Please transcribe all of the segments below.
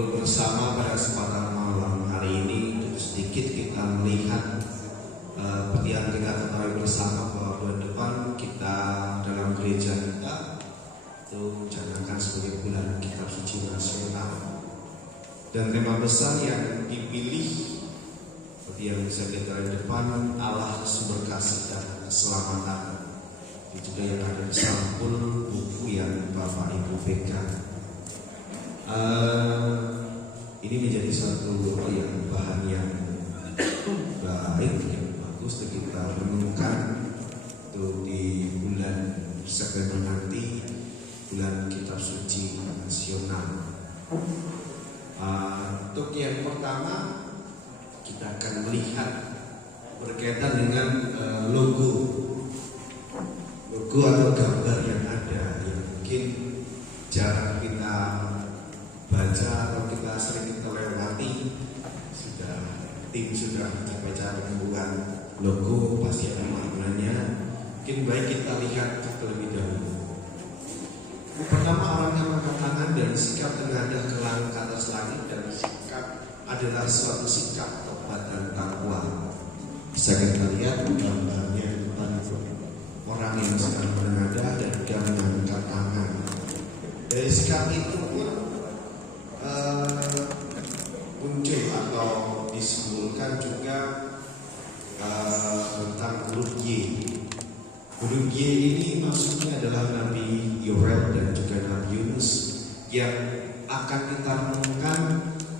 berkumpul bersama pada kesempatan malam hari ini. Sedikit kita melihat seperti yang kita ketahui bersama bahwa bulan depan kita dalam gereja kita itu canangkan sebagai bulan Kitab Suci Nasional, dan tema besar yang dipilih seperti yang bisa kita lihat di depan, Allah sumber kasih dan keselamatan. Itu juga yang ada di sampul buku yang Bapak Ibu pegang. Ini menjadi satu bahan yang baik, yang bagus untuk kita renungkan untuk di bulan September nanti, bulan Kitab Suci Nasional. Untuk yang pertama kita akan melihat berkaitan dengan logo atau gambar yang ada, yang mungkin jarang kita baca atau kita sering kita lewati. Tim sudah mencapai cara membuat logo, pasti ada maknanya. Mungkin baik kita lihat terlebih dahulu. Pertama, orang yang angkat tangan dan sikap menghadap ke langit atas langit, dan sikap adalah suatu sikap tobat dan takwa. Bisa kita lihat gambarnya depan itu, orang yang sedang menghadap dan juga mengangkat tangan. Dari sikap itu pun muncul atau disimpulkan juga tentang huruf Y. Huruf Y ini maksudnya adalah Nabi Yoel dan juga Nabi Yunus yang akan kita renungkan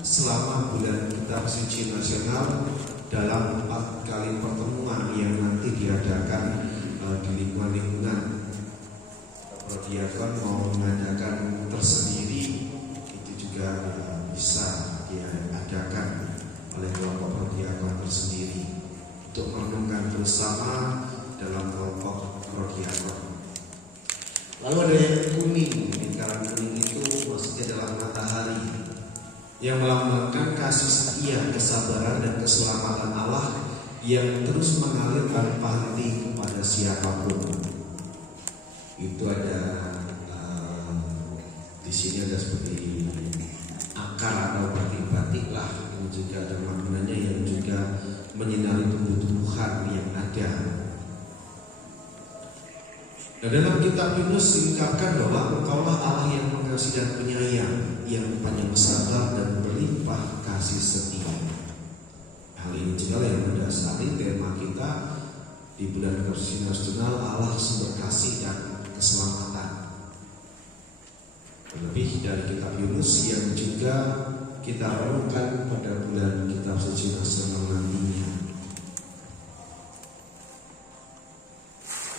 selama bulan Kitab Suci Nasional dalam 4 kali pertemuan yang nanti diadakan di lingkungan Prodiakon mau mengadakan tersendiri, itu juga bisa diadakan oleh kelompok Prodiakon tersendiri untuk merenungkan bersama dalam kelompok Prodiakon. Lalu ada yang kuning, lingkaran kuning itu maksudnya adalah matahari yang melambangkan kasih setia, kesabaran dan keselamatan Allah yang terus mengalir tanpa henti kepada siapapun. Itu ada di sini ada seperti akar atau batik-batik lah, yang juga ada maknanya yang juga menyinari tumbuh-tumbuhan yang ada. Nah, dalam kitab Yunus diungkapkan bahwa Engkaulah Allah yang mengasihi dan penyayang, yang panjang sabar dan berlimpah kasih setia. Hal ini juga yang mendasari tema kita di bulan Kitab Suci Nasional, Allah sumber kasih dan keselamatan. Lebih dari kitab Yunus yang juga kita renungkan pada bulan Kitab Suci Nasional nantinya.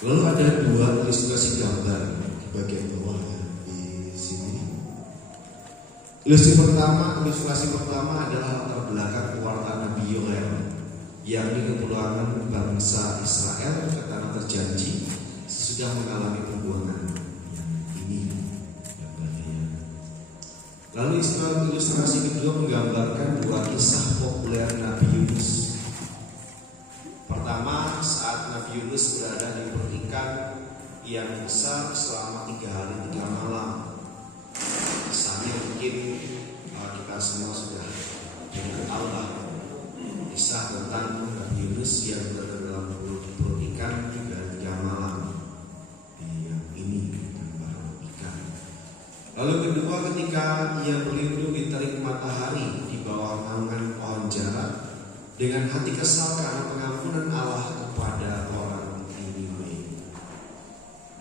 Lalu ada 2 ilustrasi gambar di bagian bawah di sini. Ilustrasi pertama adalah latar belakang keluarga Nabi Yoel, yakni kepulangan bangsa Israel ke tanah terjanji sesudah mengalami pembuangan. Lalu ilustrasi kedua menggambarkan 2 kisah populer Nabi Yunus. Pertama, saat Nabi Yunus berada di perut ikan yang besar selama 3 hari 3 malam. Kisahnya mungkin kita semua sudah tahu lah, kisah tentang Nabi Yunus yang berada dalam perut ikan 3 malam. Lalu kedua, ketika ia berlindung di terik matahari di bawah naungan pohon jarak dengan hati kesal karena pengampunan Allah kepada orang Niniwe.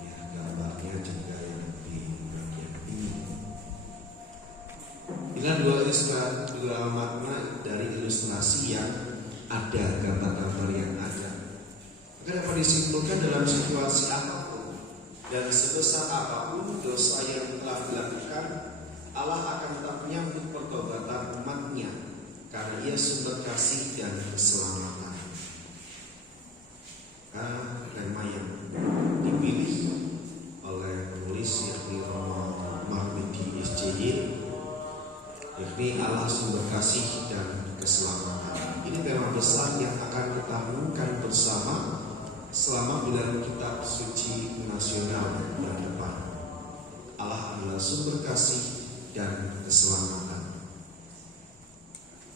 Ya, gambarnya juga yang di bagian ini. Inilah 2 makna dari ilustrasi yang ada, gambar-gambar yang ada. Maka dapat disimpulkan dalam situasi apapun dan sebesar apapun dosa yang telah dilakukan, Allah akan tetap menyambut pertobatan umat-Nya karena Ia sumber kasih dan keselamatan. Tema yang dipilih oleh penulis yakni Romo Mahmudi SJY, yakni Allah sumber kasih dan keselamatan. Ini tema besar yang akan kita renungkan bersama selama bulan Kitab Suci Nasional bulan depan. Allah adalah sumber kasih dan keselamatan.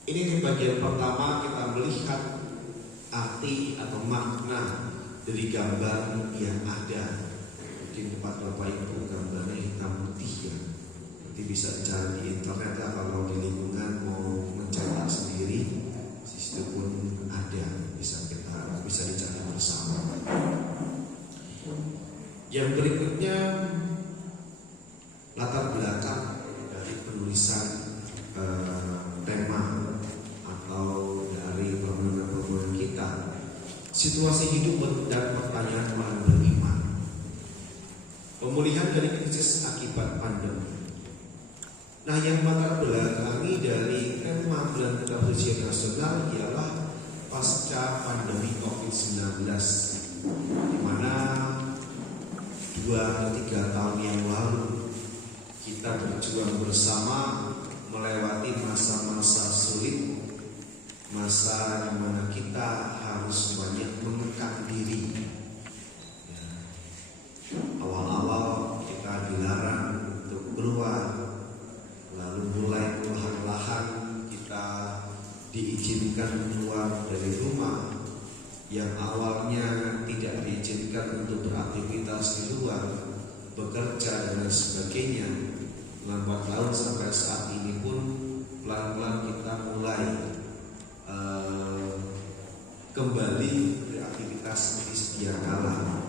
Ini di bagian pertama kita melihat arti atau makna dari gambar yang ada. Di tempat Bapak Ibu gambarnya hitam putih ya. Nanti bisa dicari di internet lah, kalau di lingkungan mau mencetak sendiri, di situ pun ada, bisa dicari bersama. Yang berikutnya latar belakang dari penulisan tema atau dari permohonan kita, situasi hidup dan pertanyaan orang beriman, pemulihan dari krisis akibat pandemi. Nah, yang latar belakangi dari tema bulan Duta Ujian Nasional ialah pasca pandemi COVID-19, di mana 2-3 tahun yang lalu kita berjuang bersama melewati masa-masa sulit, masa di mana kita harus banyak menekan diri. Awal-awal kita dilarang untuk keluar, lalu mulai perlahan-lahan kita diizinkan keluar dari rumah. Yang awalnya tidak diizinkan untuk beraktivitas di luar, bekerja dan sebagainya, lambat laun sampai saat ini pun pelan-pelan kita mulai kembali beraktivitas seperti sedia kala.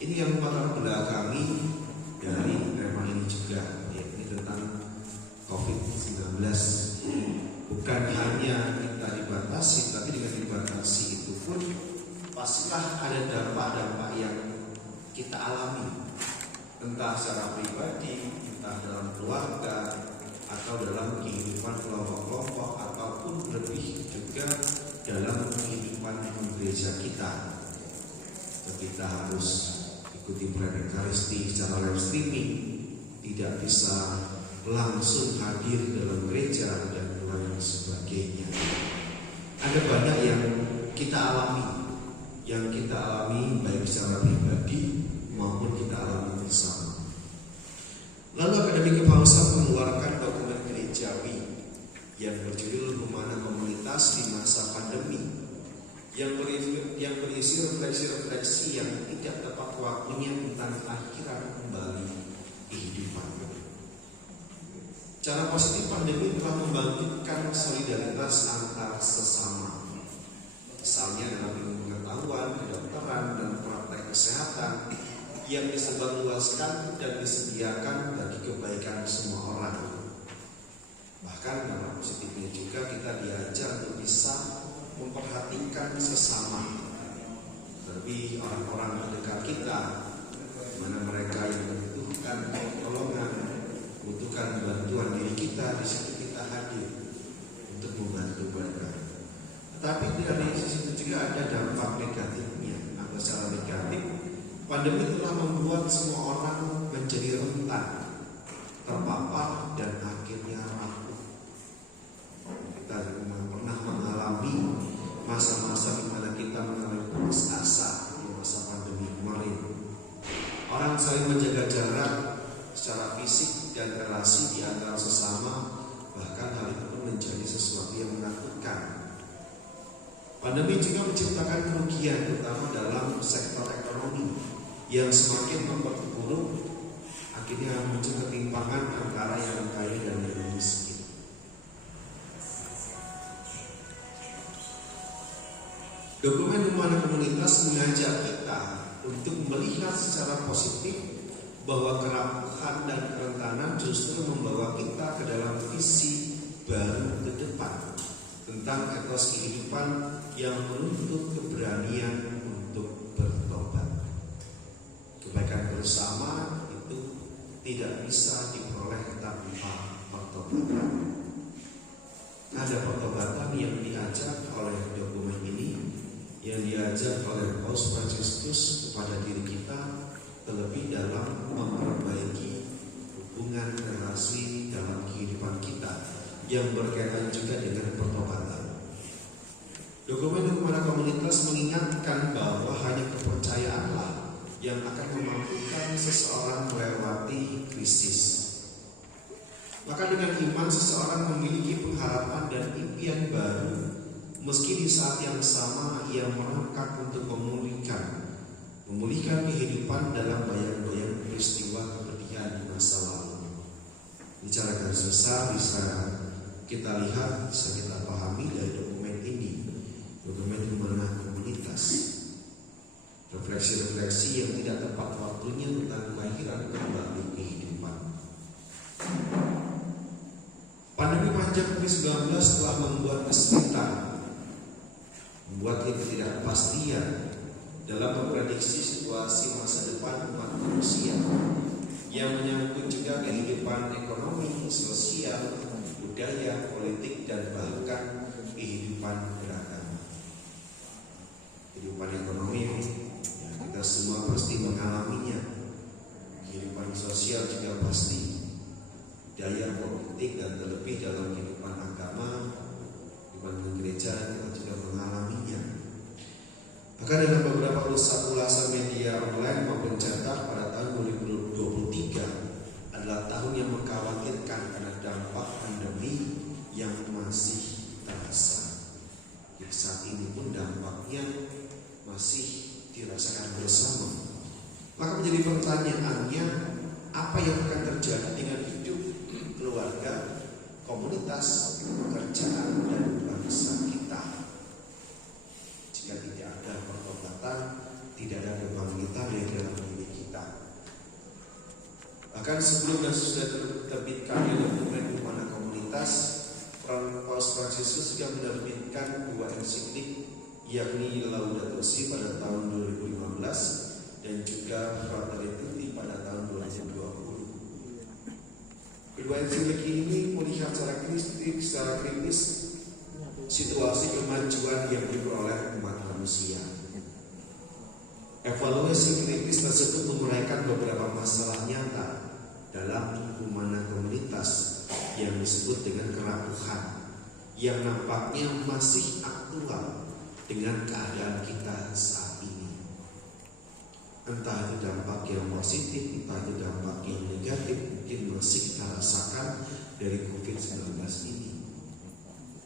Ini yang latar belakangi dari tema ini juga, yakni tentang COVID-19. Bukan hanya kita dibatasi, tapi dengan dibatasi itu pun pastilah ada dampak-dampak yang kita alami, entah secara pribadi, entah dalam keluarga, atau dalam kehidupan kelompok-kelompok, ataupun lebih juga dalam kehidupan gereja kita. Kita harus ikuti perayaan Ekaristi secara live streaming, tidak bisa langsung hadir dalam gereja dan lain sebagainya. Ada banyak yang kita alami baik secara pribadi maupun kita alami bersama. Lalu Akademi Kepausan mengeluarkan dokumen gerejawi yang berjudul Humana Komunitas di Masa Pandemi, yang berisi refleksi-refleksi yang tidak tepat waktunya tentang akhiran kembali kehidupan. Cara positif pandemi telah membangkitkan solidaritas antar sesama, misalnya dalam ilmu pengetahuan, kedokteran, dan praktek kesehatan yang disebarluaskan dan disediakan bagi kebaikan semua orang. Bahkan dalam positifnya juga kita diajar untuk bisa memperhatikan sesama, terlebih orang-orang terdekat kita, di mana mereka yang membutuhkan pertolongan, membutuhkan bantuan diri kita, di situ kita hadir untuk membantu mereka. Tetapi dari sisi itu juga ada dampak negatifnya. Atau secara negatif, pandemi telah membuat semua orang menjadi rentan, terpapar, dan akhirnya rapuh. Kita pernah mengalami masa-masa di mana kita mengalami putus asa di masa pandemi kemarin. Orang saling menjaga jarak secara fisik dan relasi di antara sesama, bahkan hal itu pun menjadi sesuatu yang menakutkan. Pandemi juga menciptakan kerugian, terutama dalam sektor ekonomi yang semakin memperburuk, akhirnya muncul ketimpangan antara yang kaya dan yang miskin. Dokumen Humana Komunitas mengajak kita untuk melihat secara positif bahwa kerapuhan dan kerentanan justru membawa kita ke dalam visi baru ke depan tentang etos kehidupan yang menuntut keberanian untuk bertobat. Kebaikan bersama itu tidak bisa diperoleh tanpa pertobatan. Ada pertobatan yang diajak oleh dokumen ini, yang diajak oleh Paus Fransiskus kepada diri kita, terlebih dalam memperbaiki hubungan relasi dalam kehidupan kita yang berkaitan juga dengan pertobatan. Dokumen Humana Komunitas mengingatkan bahwa hanya kepercayaanlah yang akan memampukan seseorang melewati krisis. Maka dengan iman seseorang memiliki pengharapan dan impian baru, meski di saat yang sama ia merangkak untuk memulihkan kehidupan dalam bayang-bayang peristiwa kepedihan di masa lalu. Bicara garis besar bisa kita lihat, bisa kita pahami dari dokumen ini, dokumen Humana Komunitas. Refleksi-refleksi yang tidak tepat waktunya tentang kelahiran kembali kehidupan. Pandemi panjang COVID-19 telah membuat kesulitan, membuat ketidakpastian dalam memprediksi situasi masa depan umat manusia yang menyangkut juga kehidupan ekonomi, sosial, budaya, politik, dan bahkan kehidupan beragama. Kehidupan ekonomi ya, kita semua pasti mengalaminya. Kehidupan sosial juga pasti, budaya, politik, dan terlebih dalam kehidupan agama, kehidupan gereja kita juga mengalaminya. Maka dengan beberapa ulasan media online maupun cetak pada tahun 2023 adalah tahun yang mengkhawatirkan karena dampak pandemi yang masih terasa. Di saat ini pun dampaknya masih dirasakan bersama. Maka menjadi pertanyaannya, apa yang akan terjadi dengan hidup, keluarga, komunitas, pekerjaan, dan bangsa kita jika tidak ada pertobatan, tidak ada kebangkitan dari dalam diri kita. Bahkan sebelum dan sudah terbitkannya dokumen Humana Komunitas, Paus Fransiskus juga menerbitkan 2 ensiklik, yakni Laudato Si pada tahun 2015 dan juga Fratelli Tutti pada tahun 2020. Kedua ensiklik ini melihat secara kritis situasi kemajuan yang diperoleh umat manusia. Evaluasi kritis tersebut menguraikan beberapa masalah nyata dalam Humana Komunitas yang disebut dengan kerapuhan yang nampaknya masih aktual dengan keadaan kita saat ini. Entah itu dampak yang positif, entah itu dampak yang negatif, mungkin masih kita rasakan dari COVID-19 ini.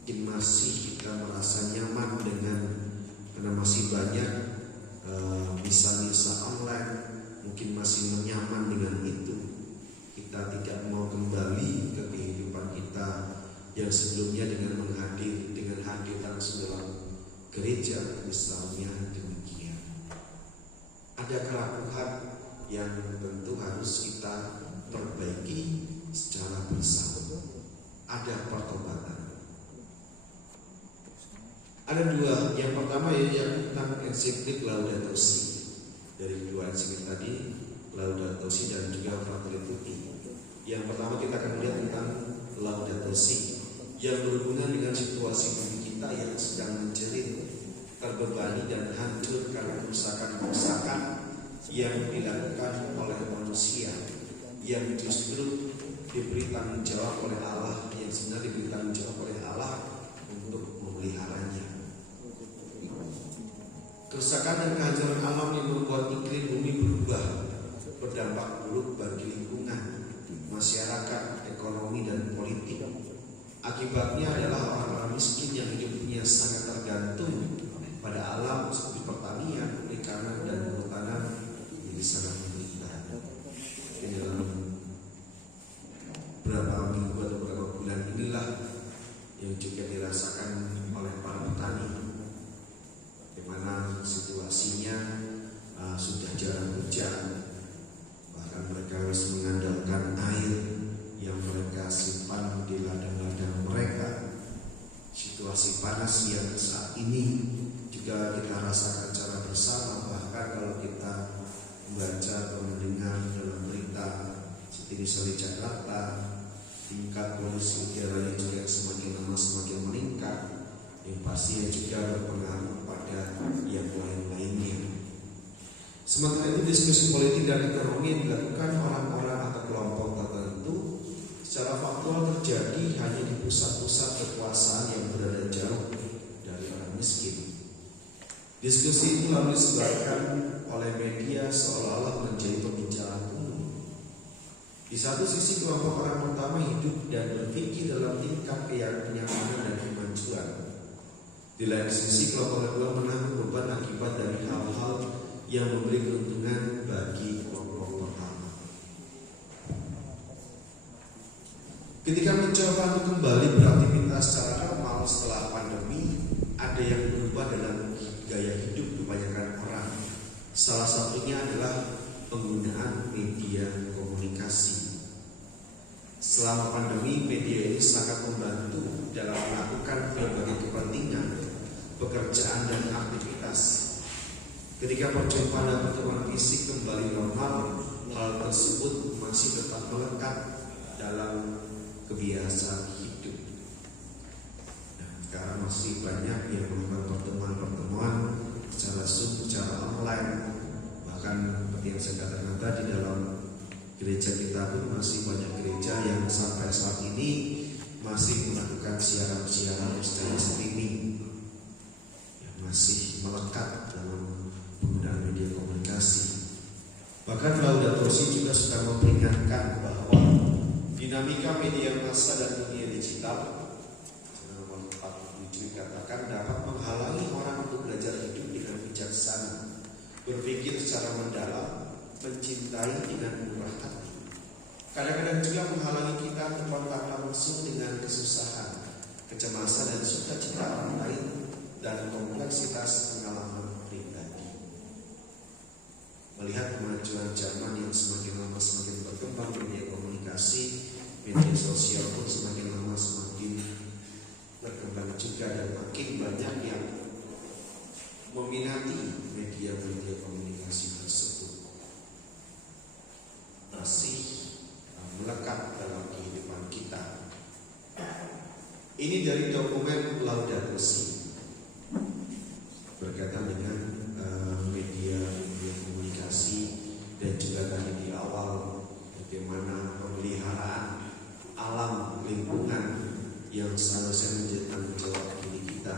Mungkin masih kita merasa nyaman dengan, karena masih banyak misa-misa online, mungkin masih nyaman dengan itu. Kita tidak mau kembali ke kehidupan kita yang sebelumnya dengan hadir langsung dalam gereja, misalnya demikian. Ada kerapuhan yang tentu harus kita perbaiki secara bersama. Ada pertobatan. Ada 2. Yang pertama yang tentang ensiklik Laudato Si. Dari 2 ensiklik tadi, Laudato Si dan juga Fratelli Tutti. Yang pertama kita akan melihat tentang Laudato Si yang berhubungan dengan situasi bumi kita yang sedang menjerit, terbebani dan hancur karena kerusakan-kerusakan yang dilakukan oleh manusia, yang justru diberi tanggung jawab oleh Allah, yang sebenarnya diberi tanggung jawab oleh Allah untuk memeliharanya. Kerusakan dan kehancuran alam yang membuat iklim bumi berubah, berdampak buruk bagi lingkungan, masyarakat, ekonomi, dan politik. Akibatnya adalah orang-orang miskin yang hidupnya sangat tergantung pada alam seperti pertanian, perikanan, dan perhutanan jadi sangat menderita. Dalam beberapa minggu atau beberapa bulan inilah yang juga dirasakan oleh para petani, di mana situasinya sudah jarang hujan, bahkan mereka harus mengandalkan air yang mereka simpan di ladang-ladang mereka. Situasi panas yang saat ini juga kita rasakan secara bersama. Bahkan kalau kita membaca atau mendengar dalam berita seperti misalnya Jakarta, tingkat polusi udaranya juga semakin lama semakin meningkat, yang pastinya juga berpengaruh pada yang lain-lainnya. Sementara itu diskusi politik dan ekonomi yang dilakukan orang-orang atau kelompok tertentu secara faktual terjadi hanya di pusat-pusat kekuasaan yang berada jauh dari orang miskin. Diskusi itu lalu disebarkan oleh media seolah-olah menjadi pembicaraan umum. Di satu sisi kelompok orang pertama hidup dan berpikir dalam tingkat kenyamanan dan kemajuan. Di lain sisi kelompok kedua menanggung beban akibat dari hal-hal yang memberi keuntungan bagi kelompok pertama. Ketika mencoba untuk kembali beraktivitas secara normal setelah pandemi, ada yang berubah dalam gaya hidup kebanyakan orang. Salah satunya adalah penggunaan media komunikasi. Selama pandemi, media ini sangat membantu dalam melakukan berbagai kepentingan, pekerjaan dan aktivitas. Ketika perjumpaan dan pertemuan fisik kembali normal, hal tersebut masih tetap melekat dalam kebiasaan hidup. Nah, sekarang masih banyak yang melakukan pertemuan-pertemuan secara Zoom, secara online. Bahkan seperti yang saya katakan tadi, dalam gereja kita pun masih banyak gereja yang sampai saat ini masih melakukan siaran-siaran secara streaming, yang masih melekat dalam penggunaan media komunikasi. Bahkan Laudato Si juga sudah memperingatkan bahwa dinamika media massa dan dunia digital, nomor 47 dikatakan, dapat menghalangi orang untuk belajar hidup dengan bijaksana, berpikir secara mendalam, mencintai dengan murah hati. Kadang-kadang juga menghalangi kita untuk kontak langsung dengan kesusahan, kecemasan dan sukacita orang lain dan kompleksitas pengalaman pribadi. Melihat kemajuan zaman yang semakin lama semakin berkembang, media komunikasi, media sosial pun semakin lama semakin berkembang juga, dan makin banyak yang meminati media-media komunikasi tersebut. Masih melekat dalam kehidupan kita. Ini dari dokumen Laudato Si berkaitan dengan media komunikasi, dan juga tadi di awal bagaimana pemeliharaan alam lingkungan yang seharusnya menjadi tanggung jawab diri kita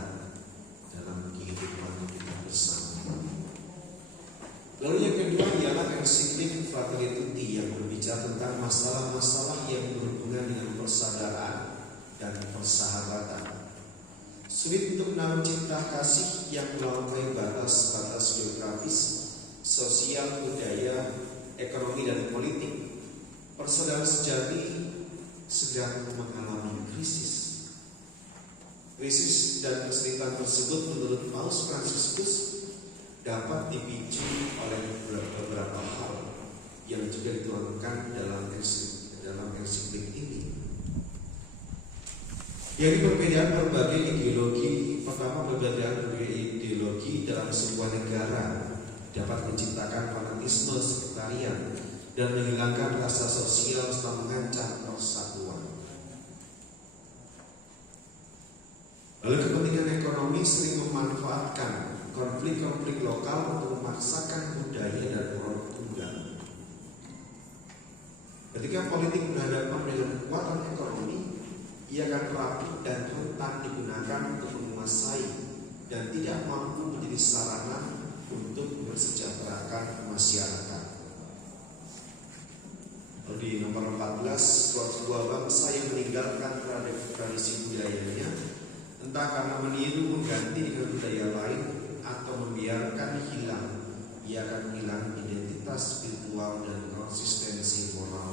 dalam kehidupan kita bersama. Lalu yang kedua ialah ensiklik Fratelli Tutti yang berbicara tentang masalah-masalah yang berhubungan dengan persaudaraan dan persahabatan. Sulit untuk menaruh cinta kasih yang melampaui batas-batas geografis, sosial, budaya, ekonomi dan politik. Persaudaraan sejati sedang mengalami krisis. Krisis dan kesulitan tersebut menurut Paus Fransiskus dapat dipicu oleh beberapa hal yang juga dituangkan dalam ensiklik ini. Jadi perbedaan berbagai ideologi. Pertama, perbedaan berbagai ideologi dalam sebuah negara dapat menciptakan fanatisme sektarian dan menghilangkan rasa sosial serta mengancam persatuan. Lalu kepentingan ekonomi sering memanfaatkan konflik-konflik lokal untuk memaksakan budaya dan produk tunggal. Ketika politik berhadapan dengan kekuatan ekonomi, ia akan rapuh dan rentan digunakan untuk menguasai dan tidak mampu menjadi sarana untuk mensejahterakan masyarakat. Lalu di nomor 14, sebuah bangsa yang meninggalkan tradisi budayanya, entah karena meniru mengganti dengan budaya lain atau membiarkan hilang, ia akan menghilang identitas spiritual dan konsistensi moral.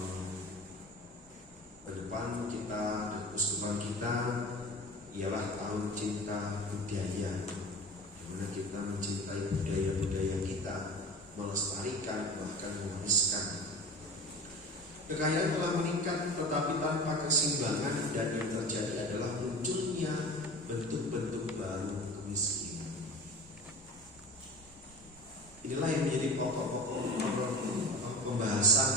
Ke depan kita, depan kita ialah tahun cinta budaya, di mana kita mencintai budaya-budaya kita, melestarikan bahkan mewariskan. Kekayaan telah meningkat, tetapi tanpa keseimbangan, dan yang terjadi adalah munculnya bentuk-bentuk baru kemiskinan. Inilah yang menjadi pokok-pokok pembahasan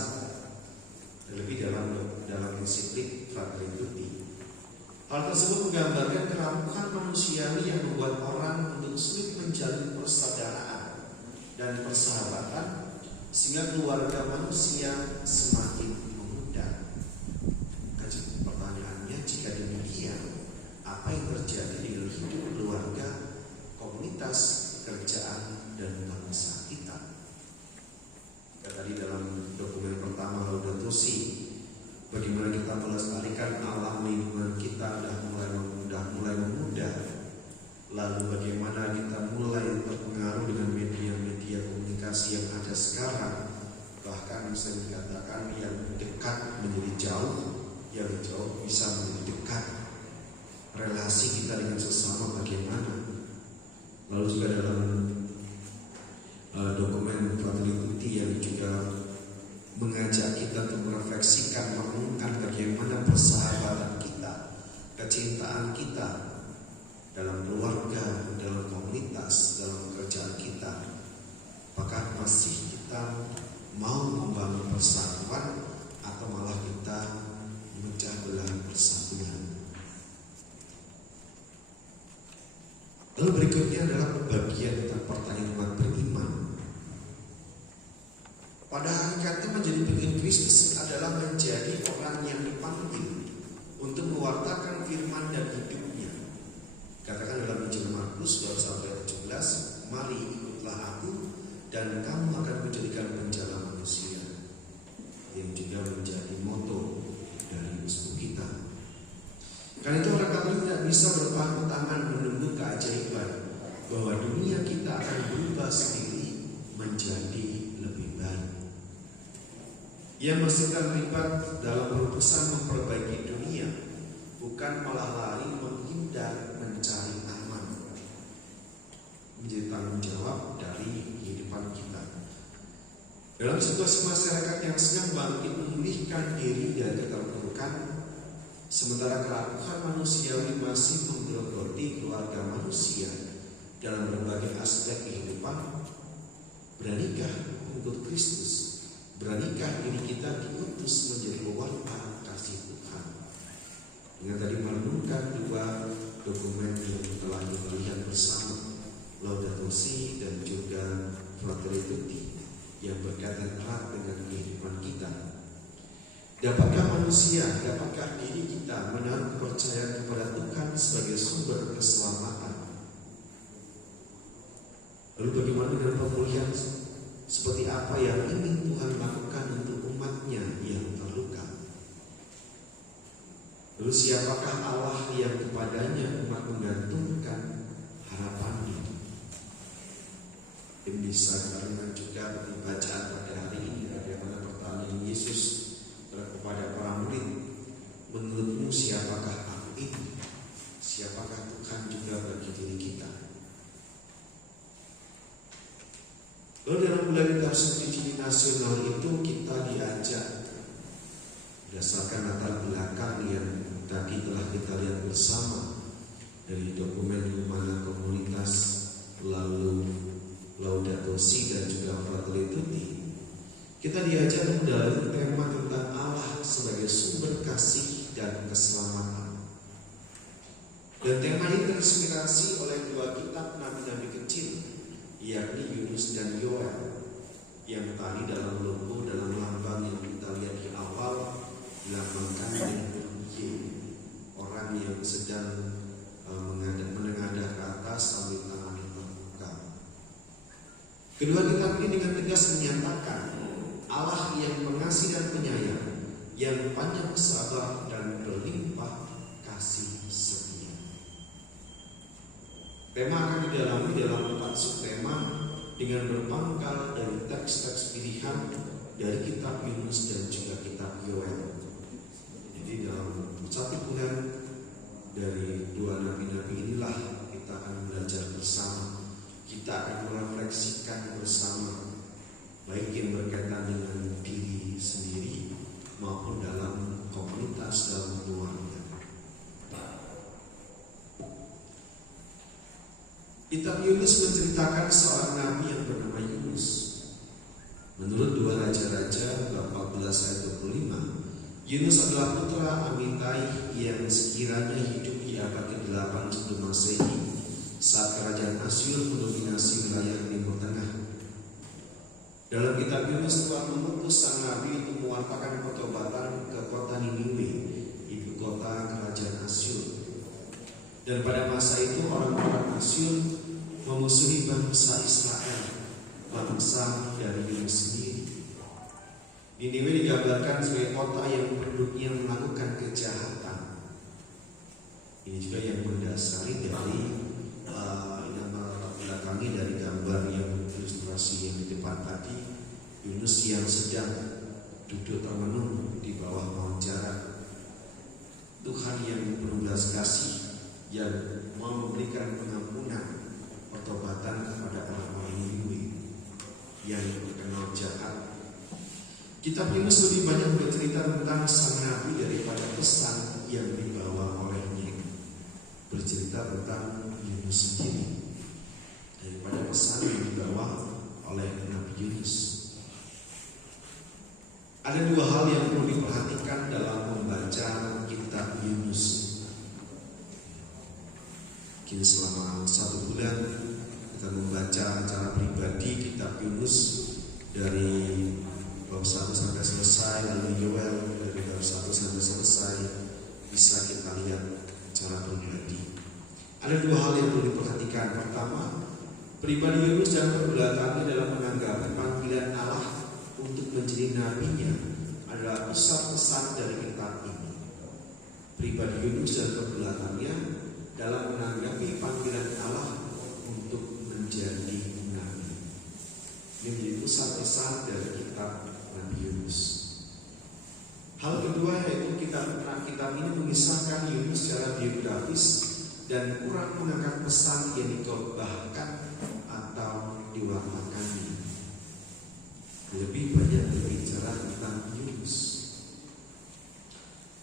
lebih dalam ensiklik Fratelli Tutti. Hal tersebut menggambarkan kerampuhan manusiawi yang membuat orang untuk sulit menjalin persaudaraan dan persahabatan, sehingga keluarga manusia semakin memudar. Pertanyaannya, jika demikian, apa yang terjadi dengan hidup keluarga, komunitas, kerjaan, dan bangsa kita? Tadi dalam dokumen pertama Laudato Si kita melestarikan alam lingkungan kita udah mulai memudar, lalu bagaimana kita mulai terpengaruh dengan media-media komunikasi yang ada sekarang, bahkan bisa dikatakan yang dekat menjadi jauh, yang jauh bisa menjadi dekat. Relasi kita dengan sesama bagaimana? Lalu juga dalam dokumen Fratelli Tutti yang juga mengajak kita untuk merefleksikan, merenungkan bagaimana persahabatan kita, kecintaan kita dalam keluarga, dalam komunitas, dalam pekerjaan kita. Apakah masih kita mau membangun persatuan atau malah kita memecah belah persatuan? Lalu berikutnya adalah bagian tentang pertanyaan umat beriman. Pada hakikatnya menjadi pengikut Kristus adalah menjadi orang yang dipanggil untuk mewartakan firman dan hidupnya. Katakan dalam Injil Markus 12:17, mari ikutlah aku dan kamu akan menjadikan penjala manusia, yang juga menjadi moto dari uskup kita. Karena itu orang Katolik tidak bisa berpangku tangan menunggu keajaiban bahwa dunia kita akan berubah sendiri menjadi lebih baik. Ia mesti terlibat dalam berusaha memperbaiki dunia, bukan malah lari menghindar mencari aman. Menjadi tanggung jawab dari kehidupan kita. Dalam situasi masyarakat yang sedang bangkit memulihkan diri dari keterpurukan, sementara kerapuhan manusiawi masih menggerogoti keluarga manusia dalam berbagai aspek kehidupan, berannikah mengikut Kristus? Beranikah diri kita diutus menjadi pewarta kasih Tuhan? Dengan tadi merenungkan dua dokumen yang telah kita lihat bersama, Laudato Si dan juga Fratelli Tutti, yang berkaitan erat dengan kehidupan kita. Dapatkah manusia, dapatkah diri kita menaruh kepercayaan kepada Tuhan sebagai sumber keselamatan? Lalu bagaimana dengan pemulihan? Seperti apa yang ingin Tuhan lakukan untuk umatnya yang terluka? Lalu siapakah Allah yang kepadanya umat menggantungkan harapannya? Ini bisa kita juga bagi bacaan pada hari ini, bagaimana pertanyaan Yesus kepada para murid, menurutmu siapakah aku ini? Siapakah Tuhan juga bagi diri kita? Lalu dalam bulan Liturgi Nasional itu kita diajak berdasarkan latar belakang yang tadi telah kita lihat bersama dari dokumen Humana Komunitas, lalu Laudato Si dan juga Fratelli Tutti. Kita diajak mendalami tema tentang Allah sebagai sumber kasih dan keselamatan. Dan tema ini terinspirasi oleh dua kitab nabi-nabi kecil, yakni Yunus dan Yoel, yang tadi dalam logo, dalam lambang yang kita lihat di awal dilambangkan dengan Y, orang yang sedang menengadah ke atas sambil tangannya terbuka. Kedua kitab ini dengan tegas menyatakan Allah yang pengasih dan penyayang, yang panjang sabar dan berlimpah kasih setia. Tema akan didalami dalam 4 subtema dengan berpangkal dari teks-teks pilihan dari kitab Yunus dan juga kitab Yoel. Jadi dalam 1 bulan dari 2 nabi-nabi inilah kita akan belajar bersama. Kita akan merefleksikan bersama, baik yang berkaitan dengan diri sendiri maupun dalam komunitas, dalam keluarga. Kitab Yunus menceritakan seorang nabi yang bernama Yunus. Menurut 2 Raja-Raja bab 14 ayat 25, Yunus adalah putra Amittai yang sekiranya hidup di abad ke-8 sebelum Masehi saat kerajaan Asyur mendominasi wilayah Timur Tengah. Dalam kitab Yunus, Tuhan mengutus sang nabi untuk mewartakan pertobatan ke kota Niniwe, ibu kota kerajaan Asyur. Dan pada masa itu orang-orang Asyur memusuhi bangsa Israel, bangsa dari Yunus sendiri. Niniwe digambarkan digambarkan sebagai kota yang penduduknya melakukan kejahatan. Ini juga yang mendasari dari yang belakangi dari gambar yang ilustrasi yang di depan tadi, Yunus yang sedang duduk termenung di bawah pohon jara. Tuhan yang penuh belas kasih, yang mau memberikan pengampunan, pertobatan kepada orang-orang Yahudi yang terkenal jahat. Kitab Yunus lebih banyak bercerita tentang sang nabi daripada pesan yang dibawa olehnya. Bercerita tentang Yunus sendiri daripada pesan yang dibawa oleh Nabi Yunus. Ada dua hal yang perlu diperhatikan dalam membaca kitab Yunus. Kini selama 1 bulan kita membaca secara pribadi kitab Yunus dari bab 1 sampai selesai, lalu Yoel dari bab 1 sampai selesai, bisa kita lihat secara pribadi. Ada dua hal yang perlu diperhatikan. Pertama, pribadi Yunus dan berbelakangi dalam menanggapi panggilan Allah untuk menjadi nabinya adalah pusat pesan dari kitab ini. Pribadi Yunus dan berbelakangnya dalam menanggapi panggilan Allah untuk menjadi nabi. Ini menjadi pusat pesan dari kitab Nabi Yunus. Hal kedua yaitu kitab ini mengisahkan Yunus secara biografis dan kurang mengangkat pesan yang dikhotbahkan atau diwakilkannya. Lebih banyak berbicara tentang Yunus.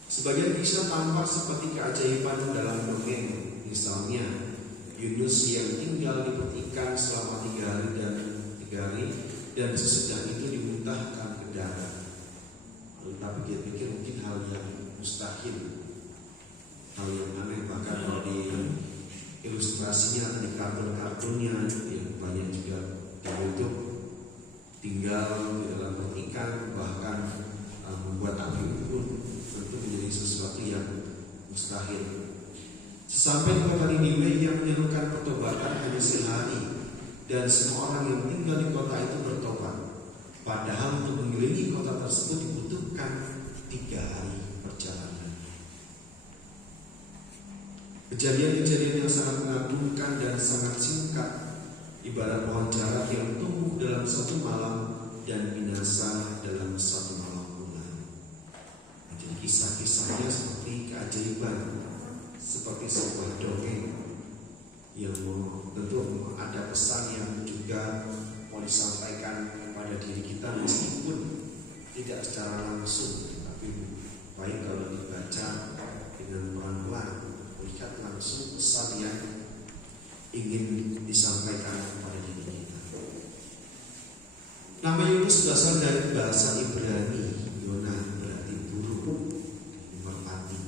Sebagian kisah tampak seperti keajaiban dalam dongeng. Misalnya Yunus yang tinggal di pertikan selama 3 hari dan sesudah itu dimuntahkan ke darat. Lalu tapi dia pikir mungkin hal yang mustahil, hal yang aneh. Bahkan kalau di ilustrasinya atau di kartun-kartunnya yang banyak juga di YouTube, tinggal di dalam pertikan bahkan membuat api unggun tentu menjadi sesuatu yang mustahil. Sesampai di kota Niniwe ia menyerukan pertobatan hanya sehari, dan semua orang yang tinggal di kota itu bertobat. Padahal untuk mengelilingi kota tersebut dibutuhkan 3 hari perjalanan. Kejadian-kejadian yang sangat mengagumkan dan sangat singkat, ibarat pohon jara yang tumbuh dalam 1 malam dan binasa dalam 1 malam pula. Jadi kisah-kisahnya seperti keajaiban, seperti sebuah dongeng yang tentu ada pesan yang juga mau disampaikan kepada diri kita meskipun tidak secara langsung, tapi baik kalau dibaca dengan pelan-pelan, melihat langsung pesan yang ingin disampaikan kepada diri kita. Nama Yunus berasal dari bahasa Ibrani. Yonah berarti burung, merpati.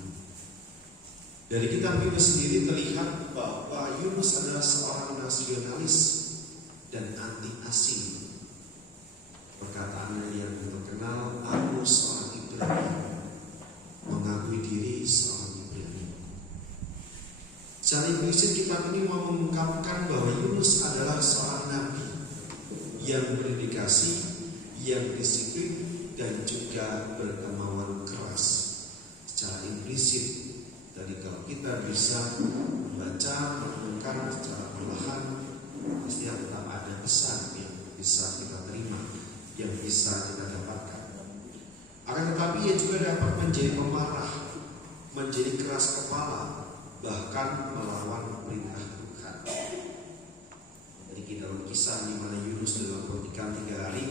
Dari kitab Yunus sendiri terlihat bahwa Yunus adalah seorang nasionalis dan anti asing. Perkataannya yang terkenal, aku seorang Ibrani, mengakui diri seorang Ibrani. Secara implisit kitab ini mau mengungkapkan bahwa Yunus adalah seorang nabi yang berdedikasi, yang disiplin, dan juga berkemauan keras. Secara implisit, jadi kalau kita bisa membaca, merenungkan secara perlahan, pasti tetap ada pesan yang bisa kita terima, yang bisa kita dapatkan. Akan tetapi ia juga dapat menjadi pemarah, menjadi keras kepala, bahkan melawan perintah Tuhan. Jadi dalam kisah di mana Yunus dalam pertikan 3 hari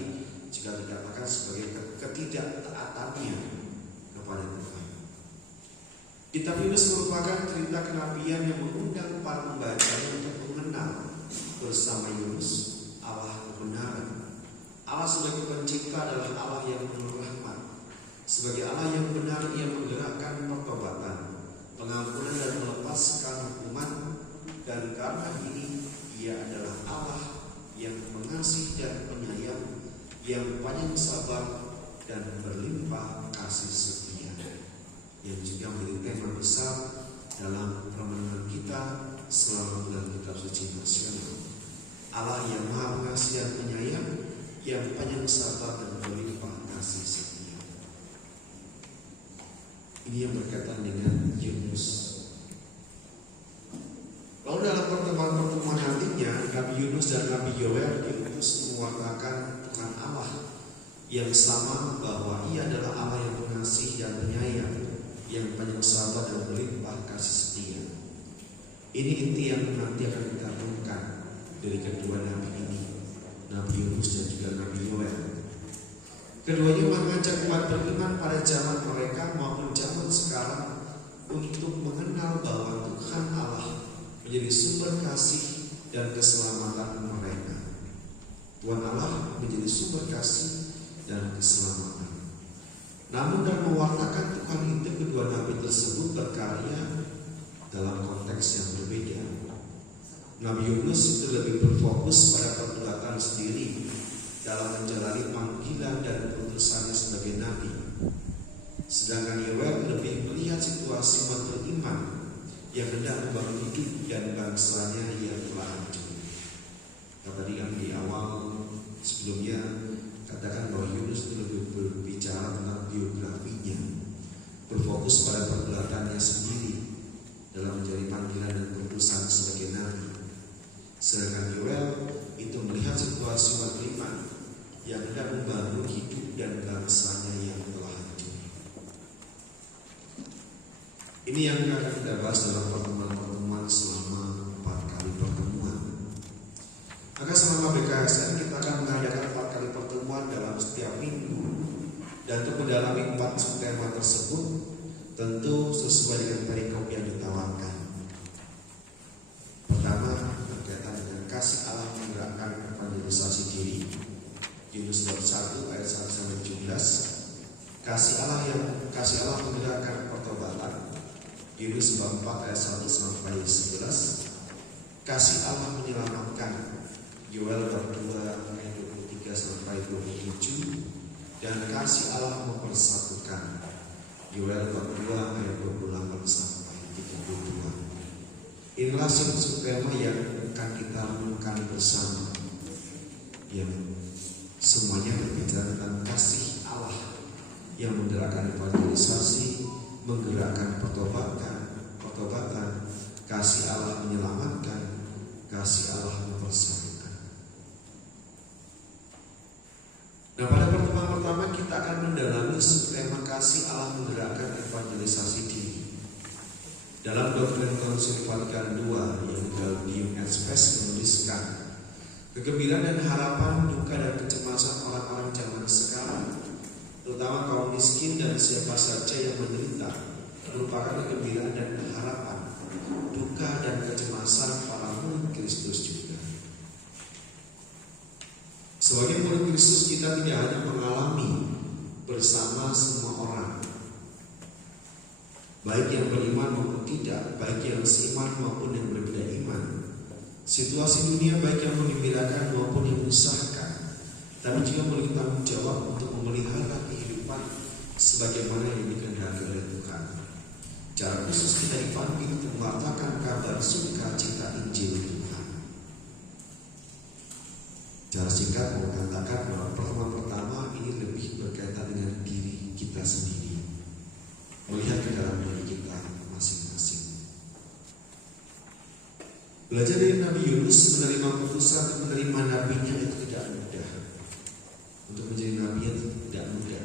juga dikatakan sebagai ketidaktaatannya kepada Tuhan. Kitab Yunus merupakan cerita kenabian yang mengundang para pembacanya untuk mengenal bersama Yunus Allah kebenaran. Allah sebagai pencipta adalah Allah yang penuh rahmat. Sebagai Allah yang benar, ia menggerakkan pertobatan, pengampunan dan melepaskan hukuman. Dan karena ini ia adalah Allah yang mengasihi dan penyayang, yang panjang sabar dan berlimpah kasih setia, yang juga menjadi tema besar dalam permenungan kita selama bulan kitab suci nasional. Allah yang maha mengasihi dan penyayang, yang panjang sabar dan berlimpah kasih setia. Ini yang berkaitan dengan Yunus. Lalu dalam pertemuan-pertemuan nantinya, Nabi Yunus dan Nabi Yoel diutus mewartakan Tuhan Allah yang sama, bahwa Ia adalah Allah yang pengasih dan penyayang, yang banyak sabar dan berlimpah kasih setia. Ini inti yang nanti akan kita renungkan dari kedua nabi ini, Nabi Yunus dan juga Nabi Yoel. Keduanya mengajak umat beriman pada zaman mereka maupun zaman sekarang untuk mengenal bahwa Tuhan Allah menjadi sumber kasih dan keselamatan mereka. Tuhan Allah menjadi sumber kasih dan keselamatan. Namun dalam mewartakan Tuhan itu, kedua nabi tersebut berkarya dalam konteks yang berbeda. Nabi Yunus itu lebih berfokus pada perbuatan sendiri dalam menjalani panggilan dan utusannya sebagai nabi. Sedangkan Yoel lebih melihat situasi umat beriman yang hendak membangun hidup dan bangsanya yang telah hancur. Tadi yang di awal sebelumnya katakan bahwa Yunus itu lebih berbicara tentang biografinya, berfokus pada perbuatannya sendiri dalam menjadi panggilan dan utusan sebagai nabi. Sedangkan Yoel itu melihat situasi umat beriman yang hendak membangun hidup dan bangsanya yang telah hancur. Ini yang akan kita bahas dalam pertemuan-pertemuan selama 4 kali pertemuan. Maka selama BKSN kita akan mengadakan 4 kali pertemuan dalam setiap minggu, dan untuk mendalami 4 subtema tersebut tentu sesuai dengan perikop yang ditawarkan. Pertama, berkaitan dengan kasih Allah menggerakkan evangelisasi diri, Yunus bab 1 ayat 1 sampai 17. Kasih Allah menggerakkan pertobatan, Yunus bab 4 ayat 1 sampai 11. Kasih Allah menyelamatkan, Yoel bab 2 ayat 23 sampai 27. Dan kasih Allah mempersatukan, Yoel bab 2 ayat 28 sampai 32. Inilah subtema yang akan kita renungkan bersama, yang semuanya berbicara tentang kasih Allah yang menggerakkan evangelisasi, menggerakkan pertobatan, kasih Allah menyelamatkan, kasih Allah mempersatukan. Nah, pada pertemuan pertama kita akan mendalami subtema kasih Allah menggerakkan evangelisasi diri. Dalam doktrin Konsil Vatikan II yang Gaudium et Spes menuliskan, kegembiraan dan harapan, duka dan kecemasan orang-orang zaman sekarang, terutama kaum miskin dan siapa saja yang menderita, merupakan kegembiraan dan harapan, duka dan kecemasan para murid Kristus juga. Sebagai murid Kristus, kita tidak hanya mengalami bersama semua orang, baik yang beriman maupun tidak, baik yang seiman maupun yang berbeda iman, situasi dunia baik yang menggembirakan maupun yang menyusahkan, tapi juga memiliki tanggung jawab untuk memelihara kehidupan sebagaimana yang dikehendaki oleh Tuhan. Cara khusus kita dipanggil untuk mengatakan kabar sukacita Injil Tuhan. Cara singkat mengatakan bahwa pertemuan pertama ini lebih berkaitan dengan diri kita sendiri, melihat ke dalam diri kita masing-masing. Belajar dari Nabi Yunus, menerima keputusan untuk menerima nabinya itu tidak mudah. Untuk menjadi nabi itu tidak mudah.